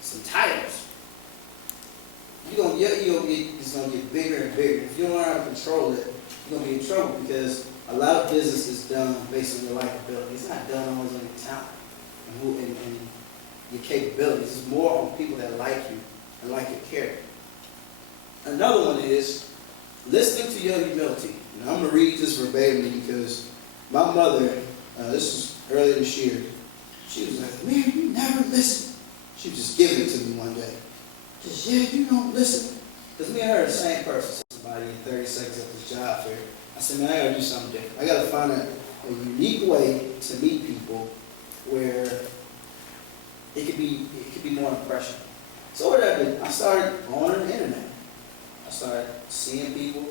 some titles. Your ego is going to get bigger and bigger. If you don't learn how to control it, you're going to be in trouble because a lot of business is done based on your likability. It's not done always on your talent and your capabilities. It's more on people that like you and like your character. Another one is listening to your humility. And I'm going to read this verbatim because my mother, this was earlier this year, she was like, man, you never listen. She was just giving it to me one day. Just, yeah, you don't listen. Because me and her are the same person. Somebody in 30 seconds at this job fair. I said, man, I got to do something different. I got to find a unique way to meet people where it could be more impressionable. So what I did, I started going on the internet. I started seeing people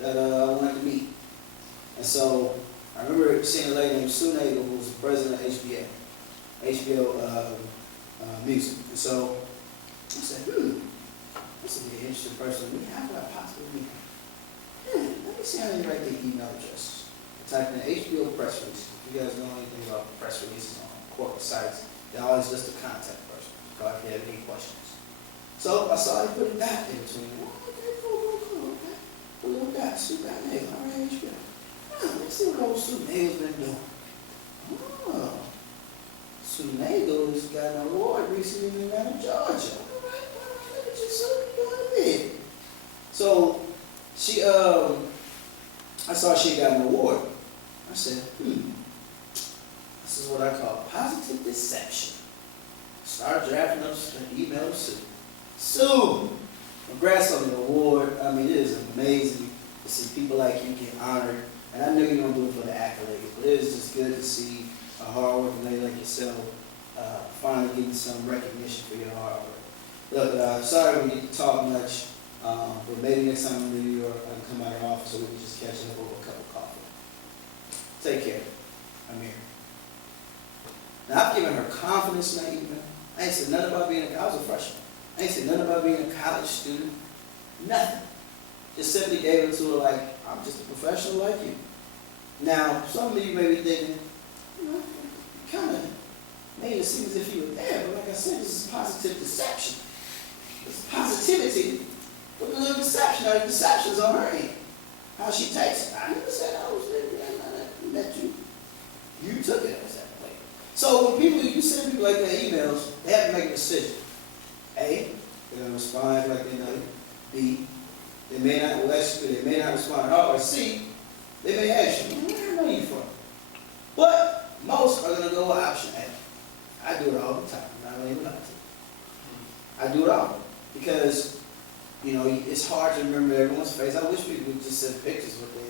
that I wanted to meet. And so I remember seeing a lady named Sue Nagel, who was the president of HBO Music. And so I said, this would be an interesting person. How could I possibly meet her? Let me see how they write their email addresses. I typed in HBO press release. If you guys know anything about press releases on corporate sites, they always list a contact person. If you have any questions. So I saw they put it back in between. Okay, cool. Okay. Well, we got Sue Nagel. All right, HBO. Let's see what old Sue Nagel's been doing. Sue Nagel has got an award recently in Atlanta, Georgia. All right, look at you, Sue, doing a bit. So she, I saw she got an award. I said, this is what I call positive deception. Start drafting up an email to Sue. Sue, congrats on the award. I mean, it is amazing to see people like you get honored. And I know you don't do it for the accolades, but it is just good to see a hard-working lady like yourself finally getting some recognition for your hard work. Look, sorry we didn't talk much, but maybe next time I'm in New York, I can come out of the office so we can just catch up over a cup of coffee. Take care. Amir. Now, I've given her confidence in that email. I ain't said nothing about being I was a freshman. I ain't said nothing about being a college student. Nothing. Just simply gave it to her like, I'm just a professional like you. Now, some of you may be thinking, kind of made it seem as if you were there, but like I said, this is positive deception. It's positivity with a little deception. Now, the deception's on her end. How she takes it. I never said I was there. I met you. You took it as that way. So when you send people like that emails, they have to make a decision. A, they're going to respond like they know you. B, they may not, they may not respond at all. Or C, they may ask you, where do I know you from? But most are going to go with option A. I do it all the time. I don't even like to. I do it all because, you know, it's hard to remember everyone's face. I wish people would just send pictures with their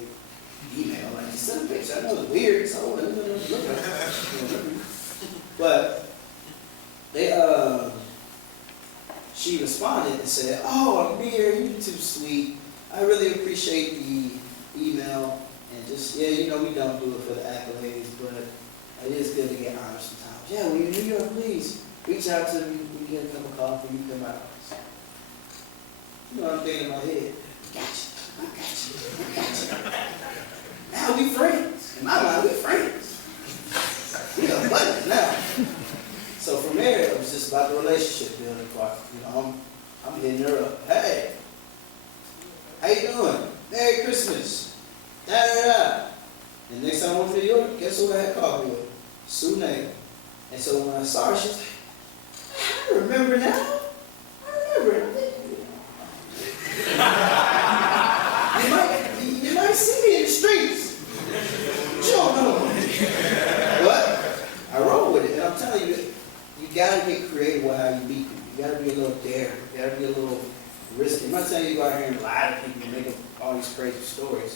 email. Like, just send a picture. I know it's weird, so look at it. But they, she responded and said, "Oh, Amir, you're too sweet. I really appreciate the email. And just, yeah, you know, we don't do it for the accolades, but it is good to get honored sometimes. Yeah, when you're in New York, please reach out to me. We get a cup of coffee. You come out." You know what I'm thinking in my head? I got you. Now we friends. In my mind, we friends. We are buddies now. So from there, it was just about the relationship building part. You know, I'm hitting her up. "Hey, how you doing? Merry Christmas. Da da da." And next time I went to New York, guess who I had coffee with? Sue Nagle. And so when I saw her, she was like, "I remember now. I remember." You might see me in the streets. You don't know. But I roll with it. And I'm telling you, you got to get creative with how you meet people. You got to be a little daring. You got to be a little risky. I'm not telling you to go out here and lie to people and make up all these crazy stories.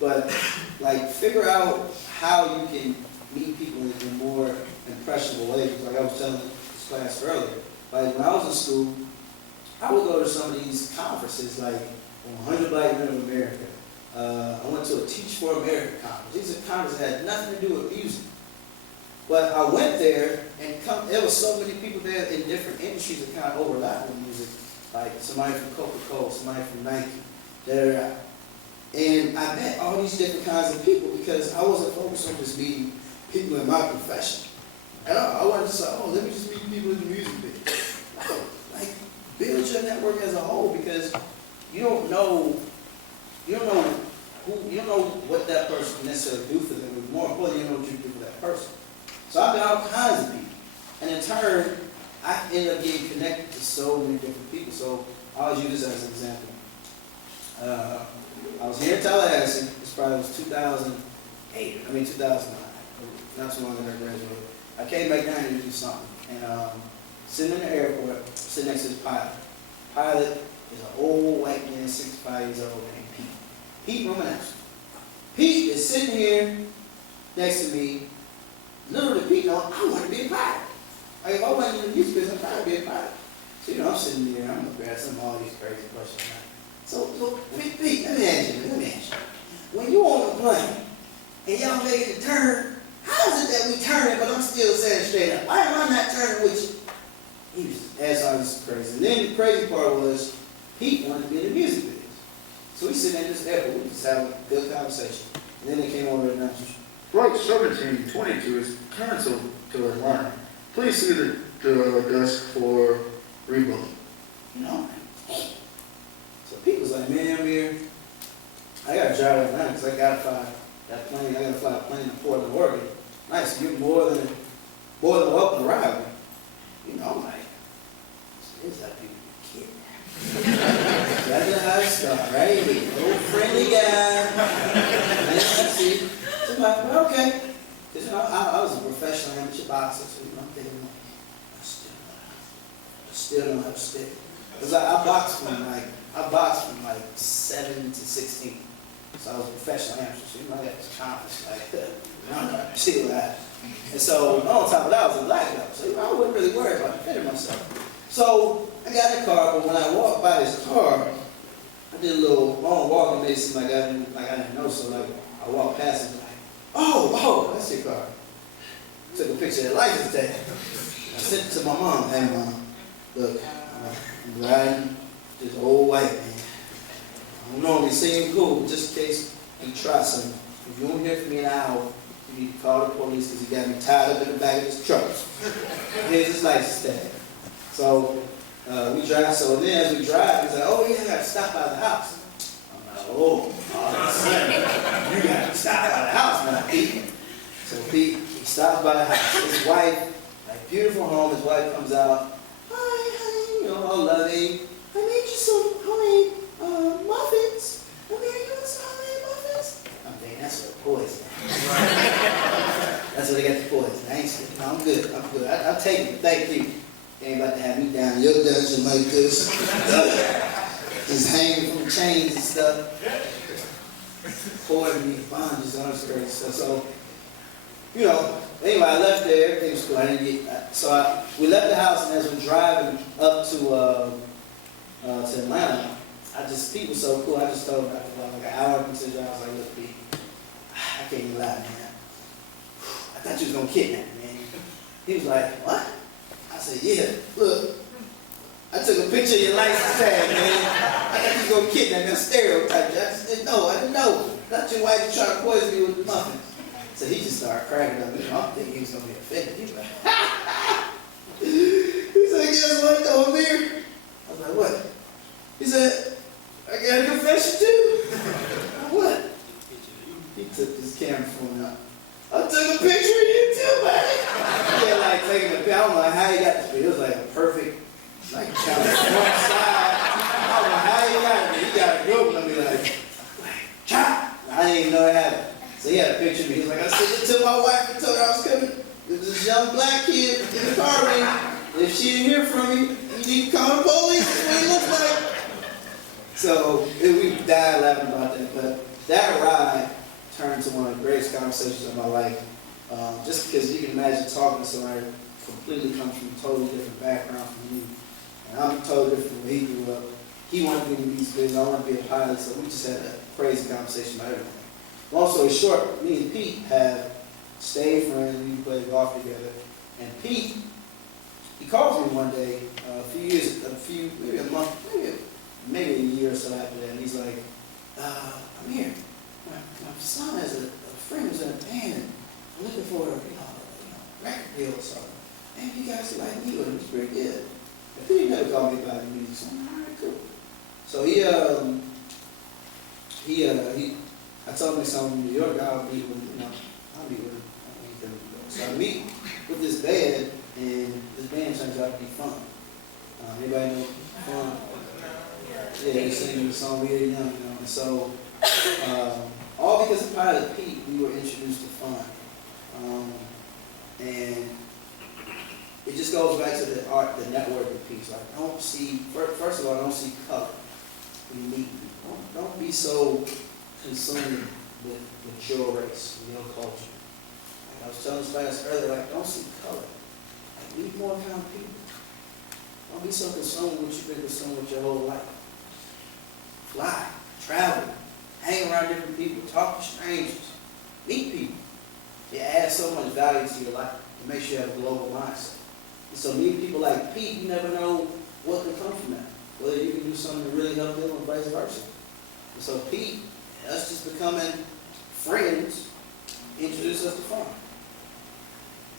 But, like, figure out how you can meet people in more impressionable ways. Like I was telling this class earlier. Like, when I was in school, I would go to some of these conferences, like 100 Black Men of America. I went to a Teach for America conference. These are conferences that had nothing to do with music. But I went there, and there were so many people there in different industries that kind of overlapped with music. Like somebody from Coca-Cola, somebody from Nike, da-da-da. And I met all these different kinds of people because I wasn't focused on just meeting people in my profession. And I wasn't just like, "Oh, let me just meet people in the music business." No, like, build your network as a whole because you don't know what that person can necessarily do for them. But more importantly, you don't know what you do for that person. So I've met all kinds of people. And in turn, I ended up getting connected to so many different people. So I'll use this as an example. I was here in Tallahassee. This probably was 2009. Not too long after I graduated. I came back down here to do something. And sitting in the airport, sitting next to this pilot. Pilot is an old white man, 65 years old, named Pete. Pete Romanowski. Pete is sitting here next to me. Literally, Pete knows I want to be a pilot. Like, if I wasn't in the music business, I'd be a pilot. So, you know, I'm sitting there, I'm going to grab some of all these crazy questions. So Pete, let me ask you. When you on a plane and y'all making a turn, how is it that we turning but I'm still standing straight up? Why am I not turning with you? He was asking all this crazy. And then the crazy part was, Pete wanted to be in the music business. So we sitting in this airport, we just having a good conversation. And then they came over and announced, "Flight 1722 is canceled to Atlanta. Please see the desk for rebooking." You know? So Pete was like, "Man, Amir, I got to drive to Atlanta because I got to fly that plane. I got to fly a plane to Portland, Oregon. Nice, you're more than welcome to ride with me." You know, I'm like, "Is that people kid?" That's how it started, right? Old friendly guy. And I see. So I'm like, "Well, okay." Because, you know, I was a professional amateur boxer, so, you know, I'm thinking, I still don't have to stick. Because I boxed from like 7 to 16. So I was a professional amateur, so, you know, I got this confidence, like, I'm still that. And so, on top of that, I was a black belt. So, you know, I wasn't really worried about defending myself. So, I got in the car, but when I walked by this car, I did a little long walk and made it seem like I didn't know. So, like, I walked past it, like, oh, that's your car. Took a picture of the license tag. I sent it to my mom. "Hey, Mom, look, I'm riding this old white man. I don't normally seem cool, but just in case you try something. If you don't hear from me in an hour, you need to call the police because he got me tied up in the back of his truck. Here's his license tag." So we drive. So then as we drive, he's like, "Oh, yeah, I got to stop by the house." I'm like, "Oh, you got to stop by the house now, Pete." So Pete, he stops by the house. His wife, like, beautiful home. His wife comes out. "Hi, honey," you know, all loving. "I made you some homemade muffins. I made you some homemade muffins." I'm thinking, that's what boys. That's what they got the boys. I ain't sick. No, I'm good. I'll take thank you. Ain't about to have me down in your dungeon like this. Just hanging from chains and stuff. Pouring me bondage on this crazy stuff. So, you know, anyway, I left there, everything was cool. I didn't get, we left the house, and as we're driving up to Atlanta, people so cool, I just told him after like an hour into the drive, I was like, look, B, I can't even lie, man. I thought you was gonna kidnap me, man. He was like, what? I said, yeah, look, I took a picture of your license tag, man. I thought you was gonna kidnap me, a stereotype. I just didn't know, I didn't know. I thought your wife was trying to poison me with the muffins. So he just started cracking up. I don't think he was gonna be offended. He was like, he said, guess what, though, Amir? I was like, what? He said, I got a confession too. What? He took his camera phone out. I took a picture of you too, man. He had like taking a picture. I don't know how he got this picture. It was like a perfect, like kind of front side. I don't know how he got it. He got a good one. I be like, chop. I didn't even know it happened. So he had a picture of me. He was like, I sent it to my wife and told her I was coming. There's this young black kid in the car ring. If she didn't hear from me, you need to call the police. That's what he looks like. So we died laughing about that. But that ride turned to one of the greatest conversations of my life. Just because you can imagine talking to somebody who completely comes from a totally different background from you. And I'm totally different from where he grew up. He wanted to be in the music business. I wanted to be a pilot. So we just had a crazy conversation about everything. Long story short, me and Pete have stayed friends. We played golf together. And Pete, he calls me one day, maybe a month, maybe a year or so after that. And he's like, I'm here. My son has a friend who's in a band. And I'm looking for a record deal or something. Man, you guys are like me with him. It's pretty good. But Pete never called me about the music. So I'm like, all right, cool. So I told him something in New York, I'll meet with him. So I meet with this band, and this band turns out to be fun. Anybody know fun? Yeah, they sing the song We Are Young, you know. And so, all because of Pilot Pete, we were introduced to fun. And it just goes back to the art, the networking piece. Like, don't see, first of all, don't see color. We meet people. Don't be so consumed with your race, your culture. Like I was telling this class earlier, like, don't see color. Like, meet more kind of people. Don't be so consumed with what you've been consumed with your whole life. Fly, travel, hang around different people, talk to strangers, meet people. It adds so much value to your life. It makes you have a global mindset. And so meeting people like Pete, you never know what can come from that. Whether you can do something to really help them or vice versa. And so Pete, us just becoming friends, introduced us to fun.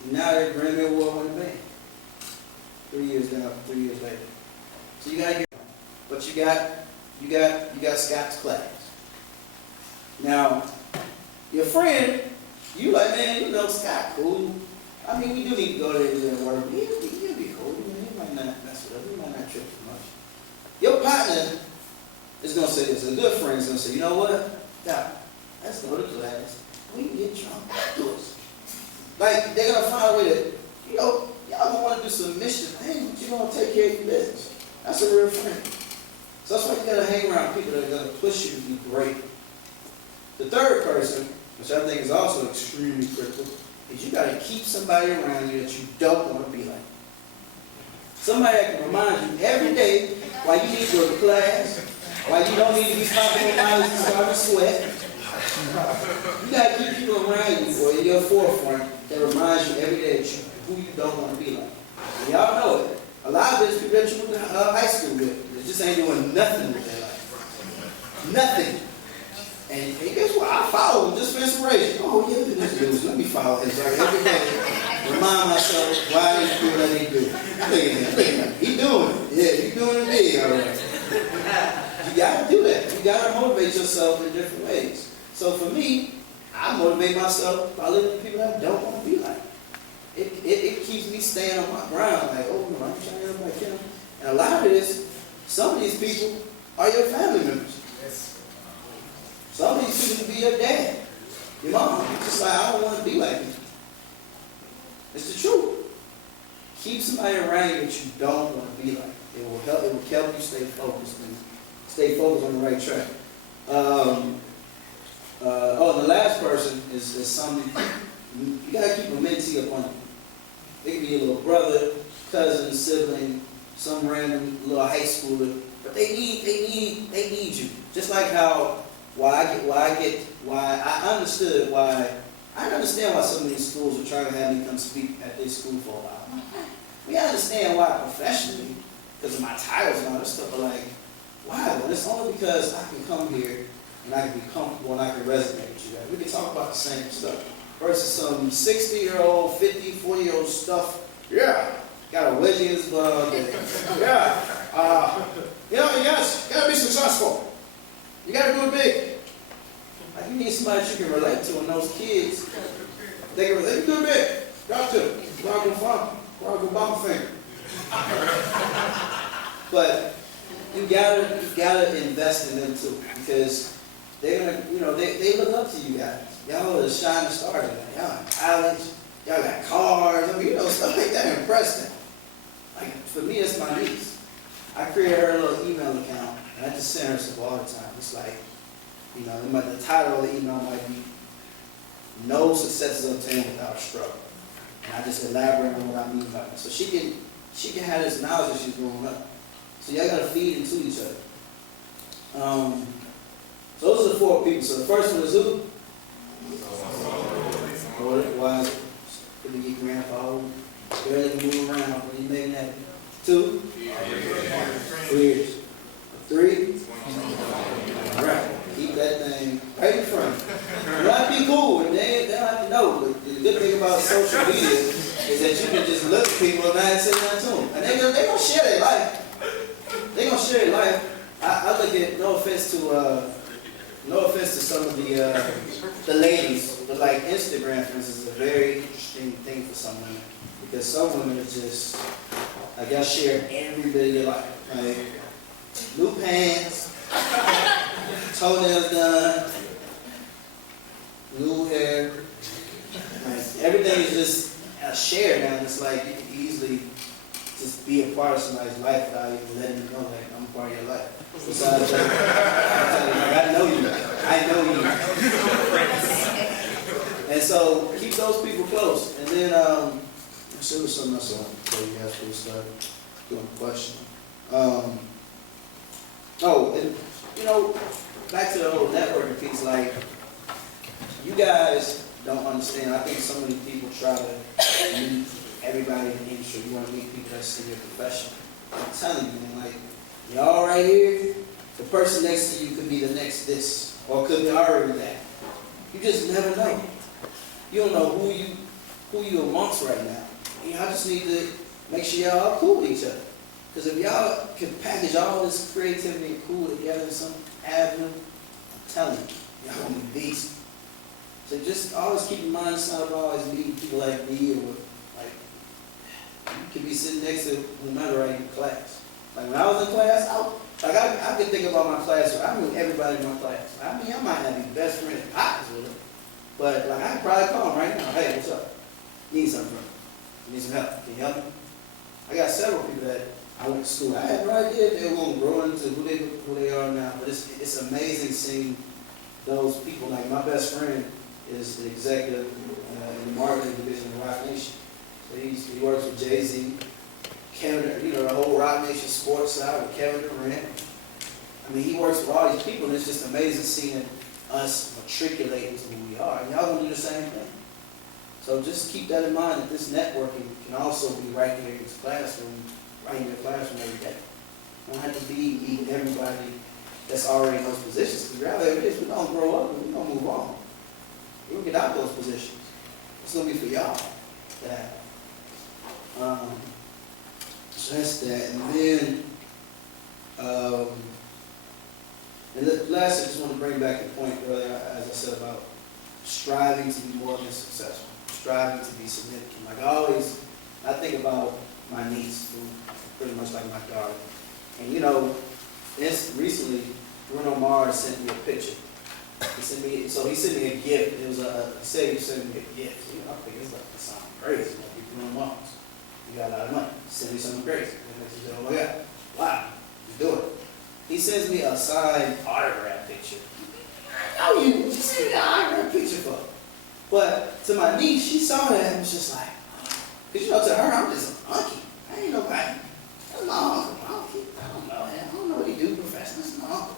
And now they're Grammy Award-winning band. 3 years later. So you gotta get, but you got Scott's class. Now, your friend, you like, man, you know Scott cool. I mean, we do need to go there and do that work. He'll be cool. He might not mess with us. He might not trip too much. Your partner is going to say this. A good friend is going to say, you know what? Doc, let's go to class. We can get drunk afterwards. Like, they're going to find a way to, you know, y'all going to want to do some mischief things, but you're going to take care of your business. That's a real friend. So that's why you got to hang around people that are going to push you to be great. The third person, which I think is also extremely critical, is you got to keep somebody around you that you don't want to be like. Somebody that can remind you every day why you need to go to class, why you don't need to be popping your miles and starting to sweat. You got to keep people around you or in your forefront that reminds you every day who you don't want to be like. And y'all know it. A lot of this people that you went to high school with, they just ain't doing nothing with their life. Nothing. And guess what? I follow him just for inspiration. Oh, yeah, look at this dude. Let me follow him. Right? Every day, remind myself why he's doing what he do. Look at him. He doing it. Yeah, he doing it big, all right. You got to do that. You got to motivate yourself in different ways. So for me, I motivate myself by looking at people that I don't want to be like. It keeps me staying on my ground. Like, oh, no, I'm trying to be like him. And a lot of this, some of these people are your family members. Some of these people can be your dad, your mom. It's just like, I don't want to be like you. It's the truth. keep somebody around you that you don't want to be like. It will help you stay focused on the right track. And the last person is something, you gotta keep a mentee up on you. It can be a little brother, cousin, sibling, some random little high schooler, but they need you. Just like how I understand why some of these schools are trying to have me come speak at their school for a while. I understand why professionally, because of my titles and all this stuff, but like, why? Well, it's only because I can come here and I can be comfortable and I can resonate with you guys. We can talk about the same stuff. Versus some 60-year-old, 50, 40-year-old stuff. Yeah, got a wedgie in his glove. Yeah, you gotta be successful. You gotta do it big. Like, you need somebody that you can relate to, and those kids, they can do it big. Got to. Go out and farm. Go out and buy my finger. But you gotta invest in them too, because they're gonna, they look up to you guys. Y'all are the shining stars. Y'all in college. Y'all got cars. Stuff like that impress them. Like, for me, it's my niece. I created her a little email account, and I just send her stuff all the time. It's like, the title of the email might be, "No success is obtained without struggle." And I just elaborate on what I mean by that. So she can have this knowledge as she's growing up. So y'all gotta feed into each other. So those are the 4 people. So the first one is who? Wise. Could be your grandpa. Barely can move around, but he made that. 2? Years. 3? All right. Keep that thing right in front. You don't have to be cool, and they don't have to know. But the good thing about social media is that you can just look at people and not say nothing to them. And they're gonna share their life. They're gonna share their life. I look at, no offense to some of the ladies, but like Instagram, for instance, is a very interesting thing for some women, because some women are just, like, y'all share every bit of your life. Like, new pants, toenails done, new hair, like, everything is just shared now. It's like you can easily just be a part of somebody's life without even letting them know, like, I'm a part of your life. Besides, like, I know you. And so keep those people close. And then I'm sure there's something else I want to tell you guys before we start doing the question. Back to the whole networking piece, like, you guys don't understand. I think so many people try to meet everybody in the industry. You want to meet people that's in your profession. I'm telling you, man, like, y'all right here, the person next to you could be the next this, or could be already that. You just never know. You don't know who you amongst right now. And y'all just need to make sure y'all are cool with each other. Because if y'all can package all this creativity and cool together in some avenue, I'm telling you, y'all gonna be beasts. So just always keep in mind, it's not about always meeting people like me, or like, you can be sitting next to whomever right in class. Like, when I was in class, I could think about my class. I knew everybody in my class. I might not be best friends and partners with them, but like, I could probably call them right now. Hey, what's up? Need something from me? Need some help? Can you help me? I got several people that I went to school. I had no idea if they were going to grow into who they are now. But it's amazing seeing those people. Like, my best friend is the executive in the marketing division of Rock Nation. So he works with Jay-Z. Kevin, the whole Rock Nation sports side with Kevin Durant. I mean, he works with all these people, and it's just amazing seeing us matriculate into who we are. And y'all gonna do the same thing. So just keep that in mind, that this networking can also be right here in this classroom, right in your classroom every day. You don't have to be meeting everybody that's already in those positions. Because the reality is, we don't grow up and we don't move on. We don't get out of those positions. It's gonna be for y'all to have. So that's that. And then, last, I just want to bring back the point earlier, as I said, about striving to be more than successful, striving to be significant. Like, I think about my niece, who pretty much like my daughter. And recently, Bruno Mars sent me a picture. He sent me a gift. It was he said he sent me a gift. I think it's like, it sounds crazy, like Bruno Mars. You got a lot of money. Send me something crazy. And she said, oh my God, wow, you do it. He sends me a signed autograph picture. How you send me an autograph picture for? But to my niece, she saw that and was just like, because you know, to her, I'm just an uncle. I ain't nobody. That's my uncle. I don't know, man. I don't know what he do professionally. That's my uncle.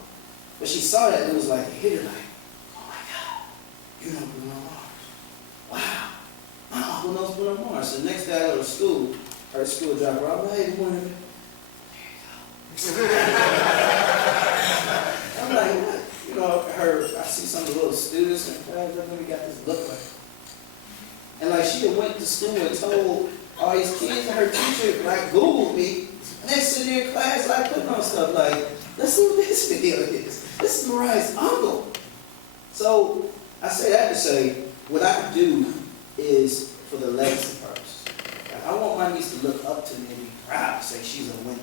But she saw that and it was like, it hit her like, oh my God, you know Bruno Mars. Wow. My uncle knows Bruno Mars. So the next day I go to school, her school dropped her off. I'm like, hey, morning. There you go. I'm like, what? You know, I see some of the little students in class, I really got this look like. And like she went to school and told all these kids and her teacher, like, Googled me. And they sit there in class, like, putting on stuff like, let's see what this video is. This is Mariah's uncle. So I say that to say, what I do is for the legacy purpose. Like, I want my niece to look up to me and be proud to say she's a winner.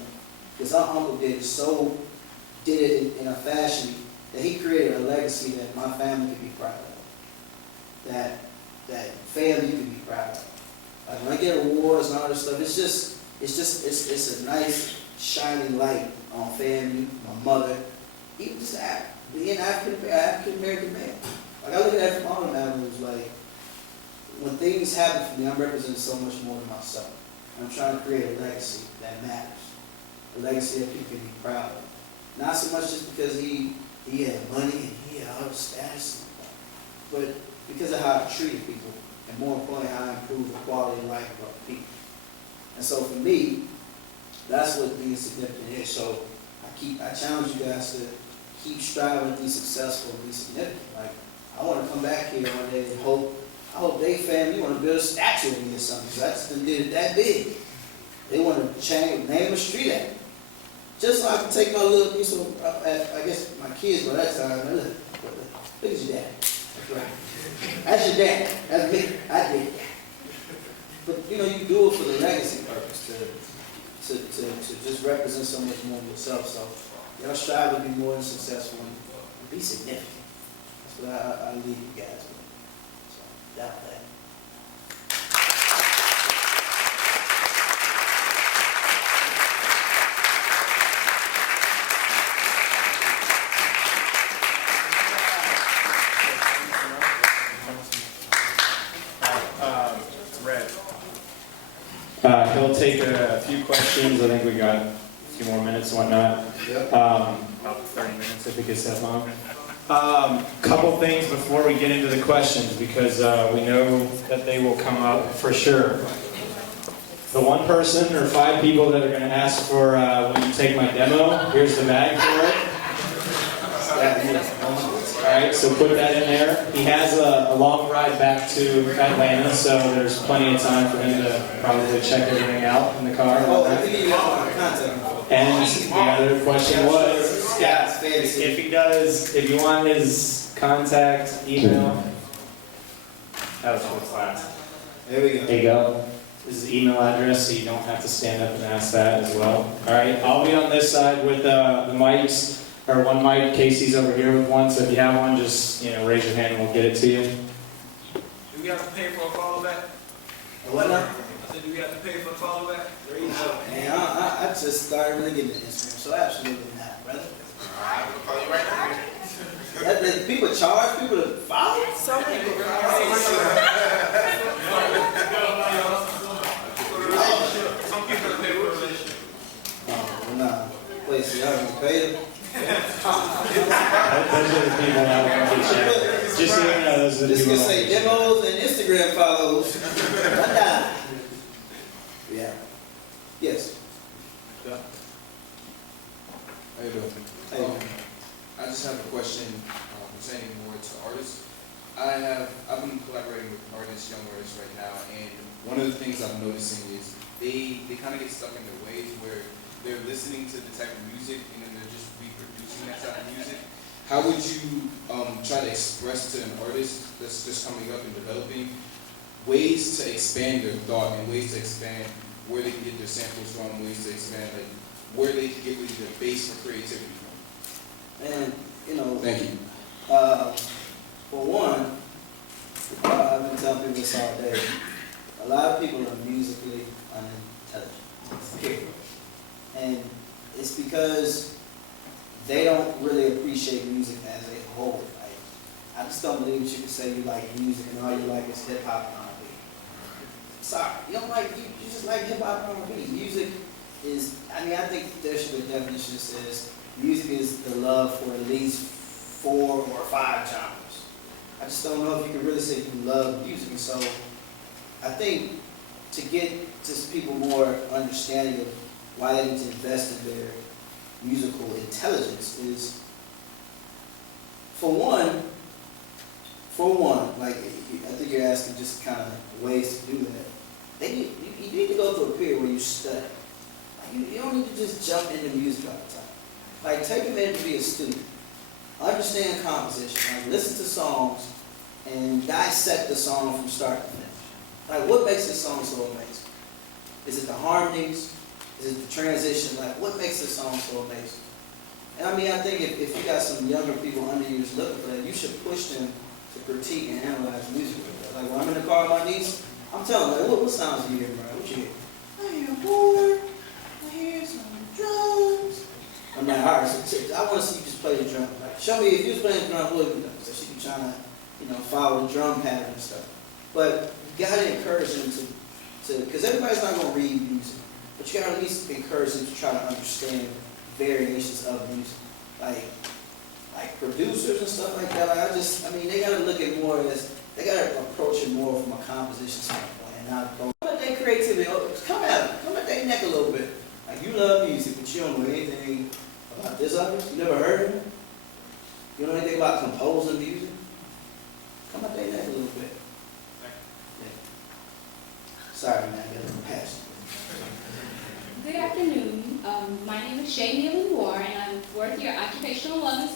Because our uncle did it in a fashion that he created a legacy that my family could be proud of. That family could be proud of. Like when I get awards and all this stuff, it's a nice shining light on family, my mother, even just being African American man. Like I look at that from all of them, it was like, when things happen for me, I'm representing so much more than myself. I'm trying to create a legacy that matters. A legacy that people can be proud of. Not so much just because he had money and he had all the status, but because of how I treated people, and more importantly, how I improved the quality of life of other people. And so for me, that's what being significant is. So I challenge you guys to keep striving to be successful and be significant. Like, I want to come back here one day and I hope they family want to build a statue of me or something, because I just done did it that big. They want to name a street after me. Just so I can take my little piece of, I guess my kids by that time, look at your dad. That's right. That's your dad. That's me. I did that. But you know, you do it for the legacy purpose, to just represent so much more of yourself. So y'all strive to be more than successful and be significant. That's what I leave you guys with. So that. He'll take a few questions. I think we got a few more minutes and whatnot. Yep. About 30 minutes if it gets that long. Couple things before we get into the questions, because we know that they will come up for sure. The one person or 5 people that are going to ask for when you take my demo, here's the bag for it. Alright, so put that in there. He has a long ride back to Atlanta, so there's plenty of time for him to probably check everything out in the car. Oh, I think you got my contact. And the other question was, if you want his contact, email. That was for class. There we go. There you go. This is the email address, so you don't have to stand up and ask that as well. Alright, I'll be on this side with the mics. Or one mic, Casey's over here with one, so if you have one, just raise your hand and we'll get it to you. Do we have to pay for a follow back? What now? I said, do we have to pay for a follow back? Man, I just started really getting into Instagram, so absolutely not, brother. Alright, we'll call you right now. That people charge people to follow? Some people pay for a relationship. Oh, nah. Wait, so y'all gonna pay them? Those are the people that want to check. Just so you know, those are the Just people. gonna say demos and Instagram follows. Yeah. Yes. How you doing? Hey. I just have a question pertaining more to artists. I've been collaborating with artists, young artists right now, and one of the things I'm noticing is they kind of get stuck in their ways where they're listening to the type of music and then they're just reproducing that type of music. How would you try to express to an artist that's just coming up and developing ways to expand their thought and ways to expand where they can get their samples from, ways to expand like where they can get their base for creativity from? And, Thank you. For one, I've been telling people this all day. A lot of people are musically intelligent. Period. And it's because they don't really appreciate music as a whole. Like, I just don't believe that you can say you like music and all you like is hip hop and R&B. Sorry, you don't like, you just like hip hop and R&B. Music is, I think there should be a definition that says music is the love for at least 4 or 5 genres. I just don't know if you can really say you love music. And so I think to get just people more understanding of why they need to invest in their musical intelligence is, for one, like I think you're asking just kind of ways to do that. You need to go through a period where you study. Like you don't need to just jump into music all the time. Like take a minute to be a student. Understand composition. Like listen to songs and dissect the song from start to finish. Like what makes this song so amazing? Is it the harmonies? Is it the transition? Like what makes this song so amazing? And I think if you got some younger people under you that's looking for that, you should push them to critique and analyze music. Like when I'm in the car with my niece, I'm telling them, like, what sounds you hear, bro? What you hear? I hear a board. I hear some drums. I'm like, all right, so I want to see you just play the drum. Like, show me if you was playing the drum, what would you do? So she be trying to, follow the drum pattern and stuff. But you got to encourage them to, because everybody's not going to read music, but you got to at least encourage them to try to understand variations of music. Like producers and stuff like that. Like they got to look at more as, they got to approach it more from a composition standpoint and not go, come at their creativity, come at their neck a little bit. Like you love music, but you don't know anything about this artist. You never heard of him? You know anything about composing music? Come at their neck a little bit. Yeah. Sorry, man, I got a little passion. Good afternoon. My name is Shay Neal War, and I'm fourth year occupational wellness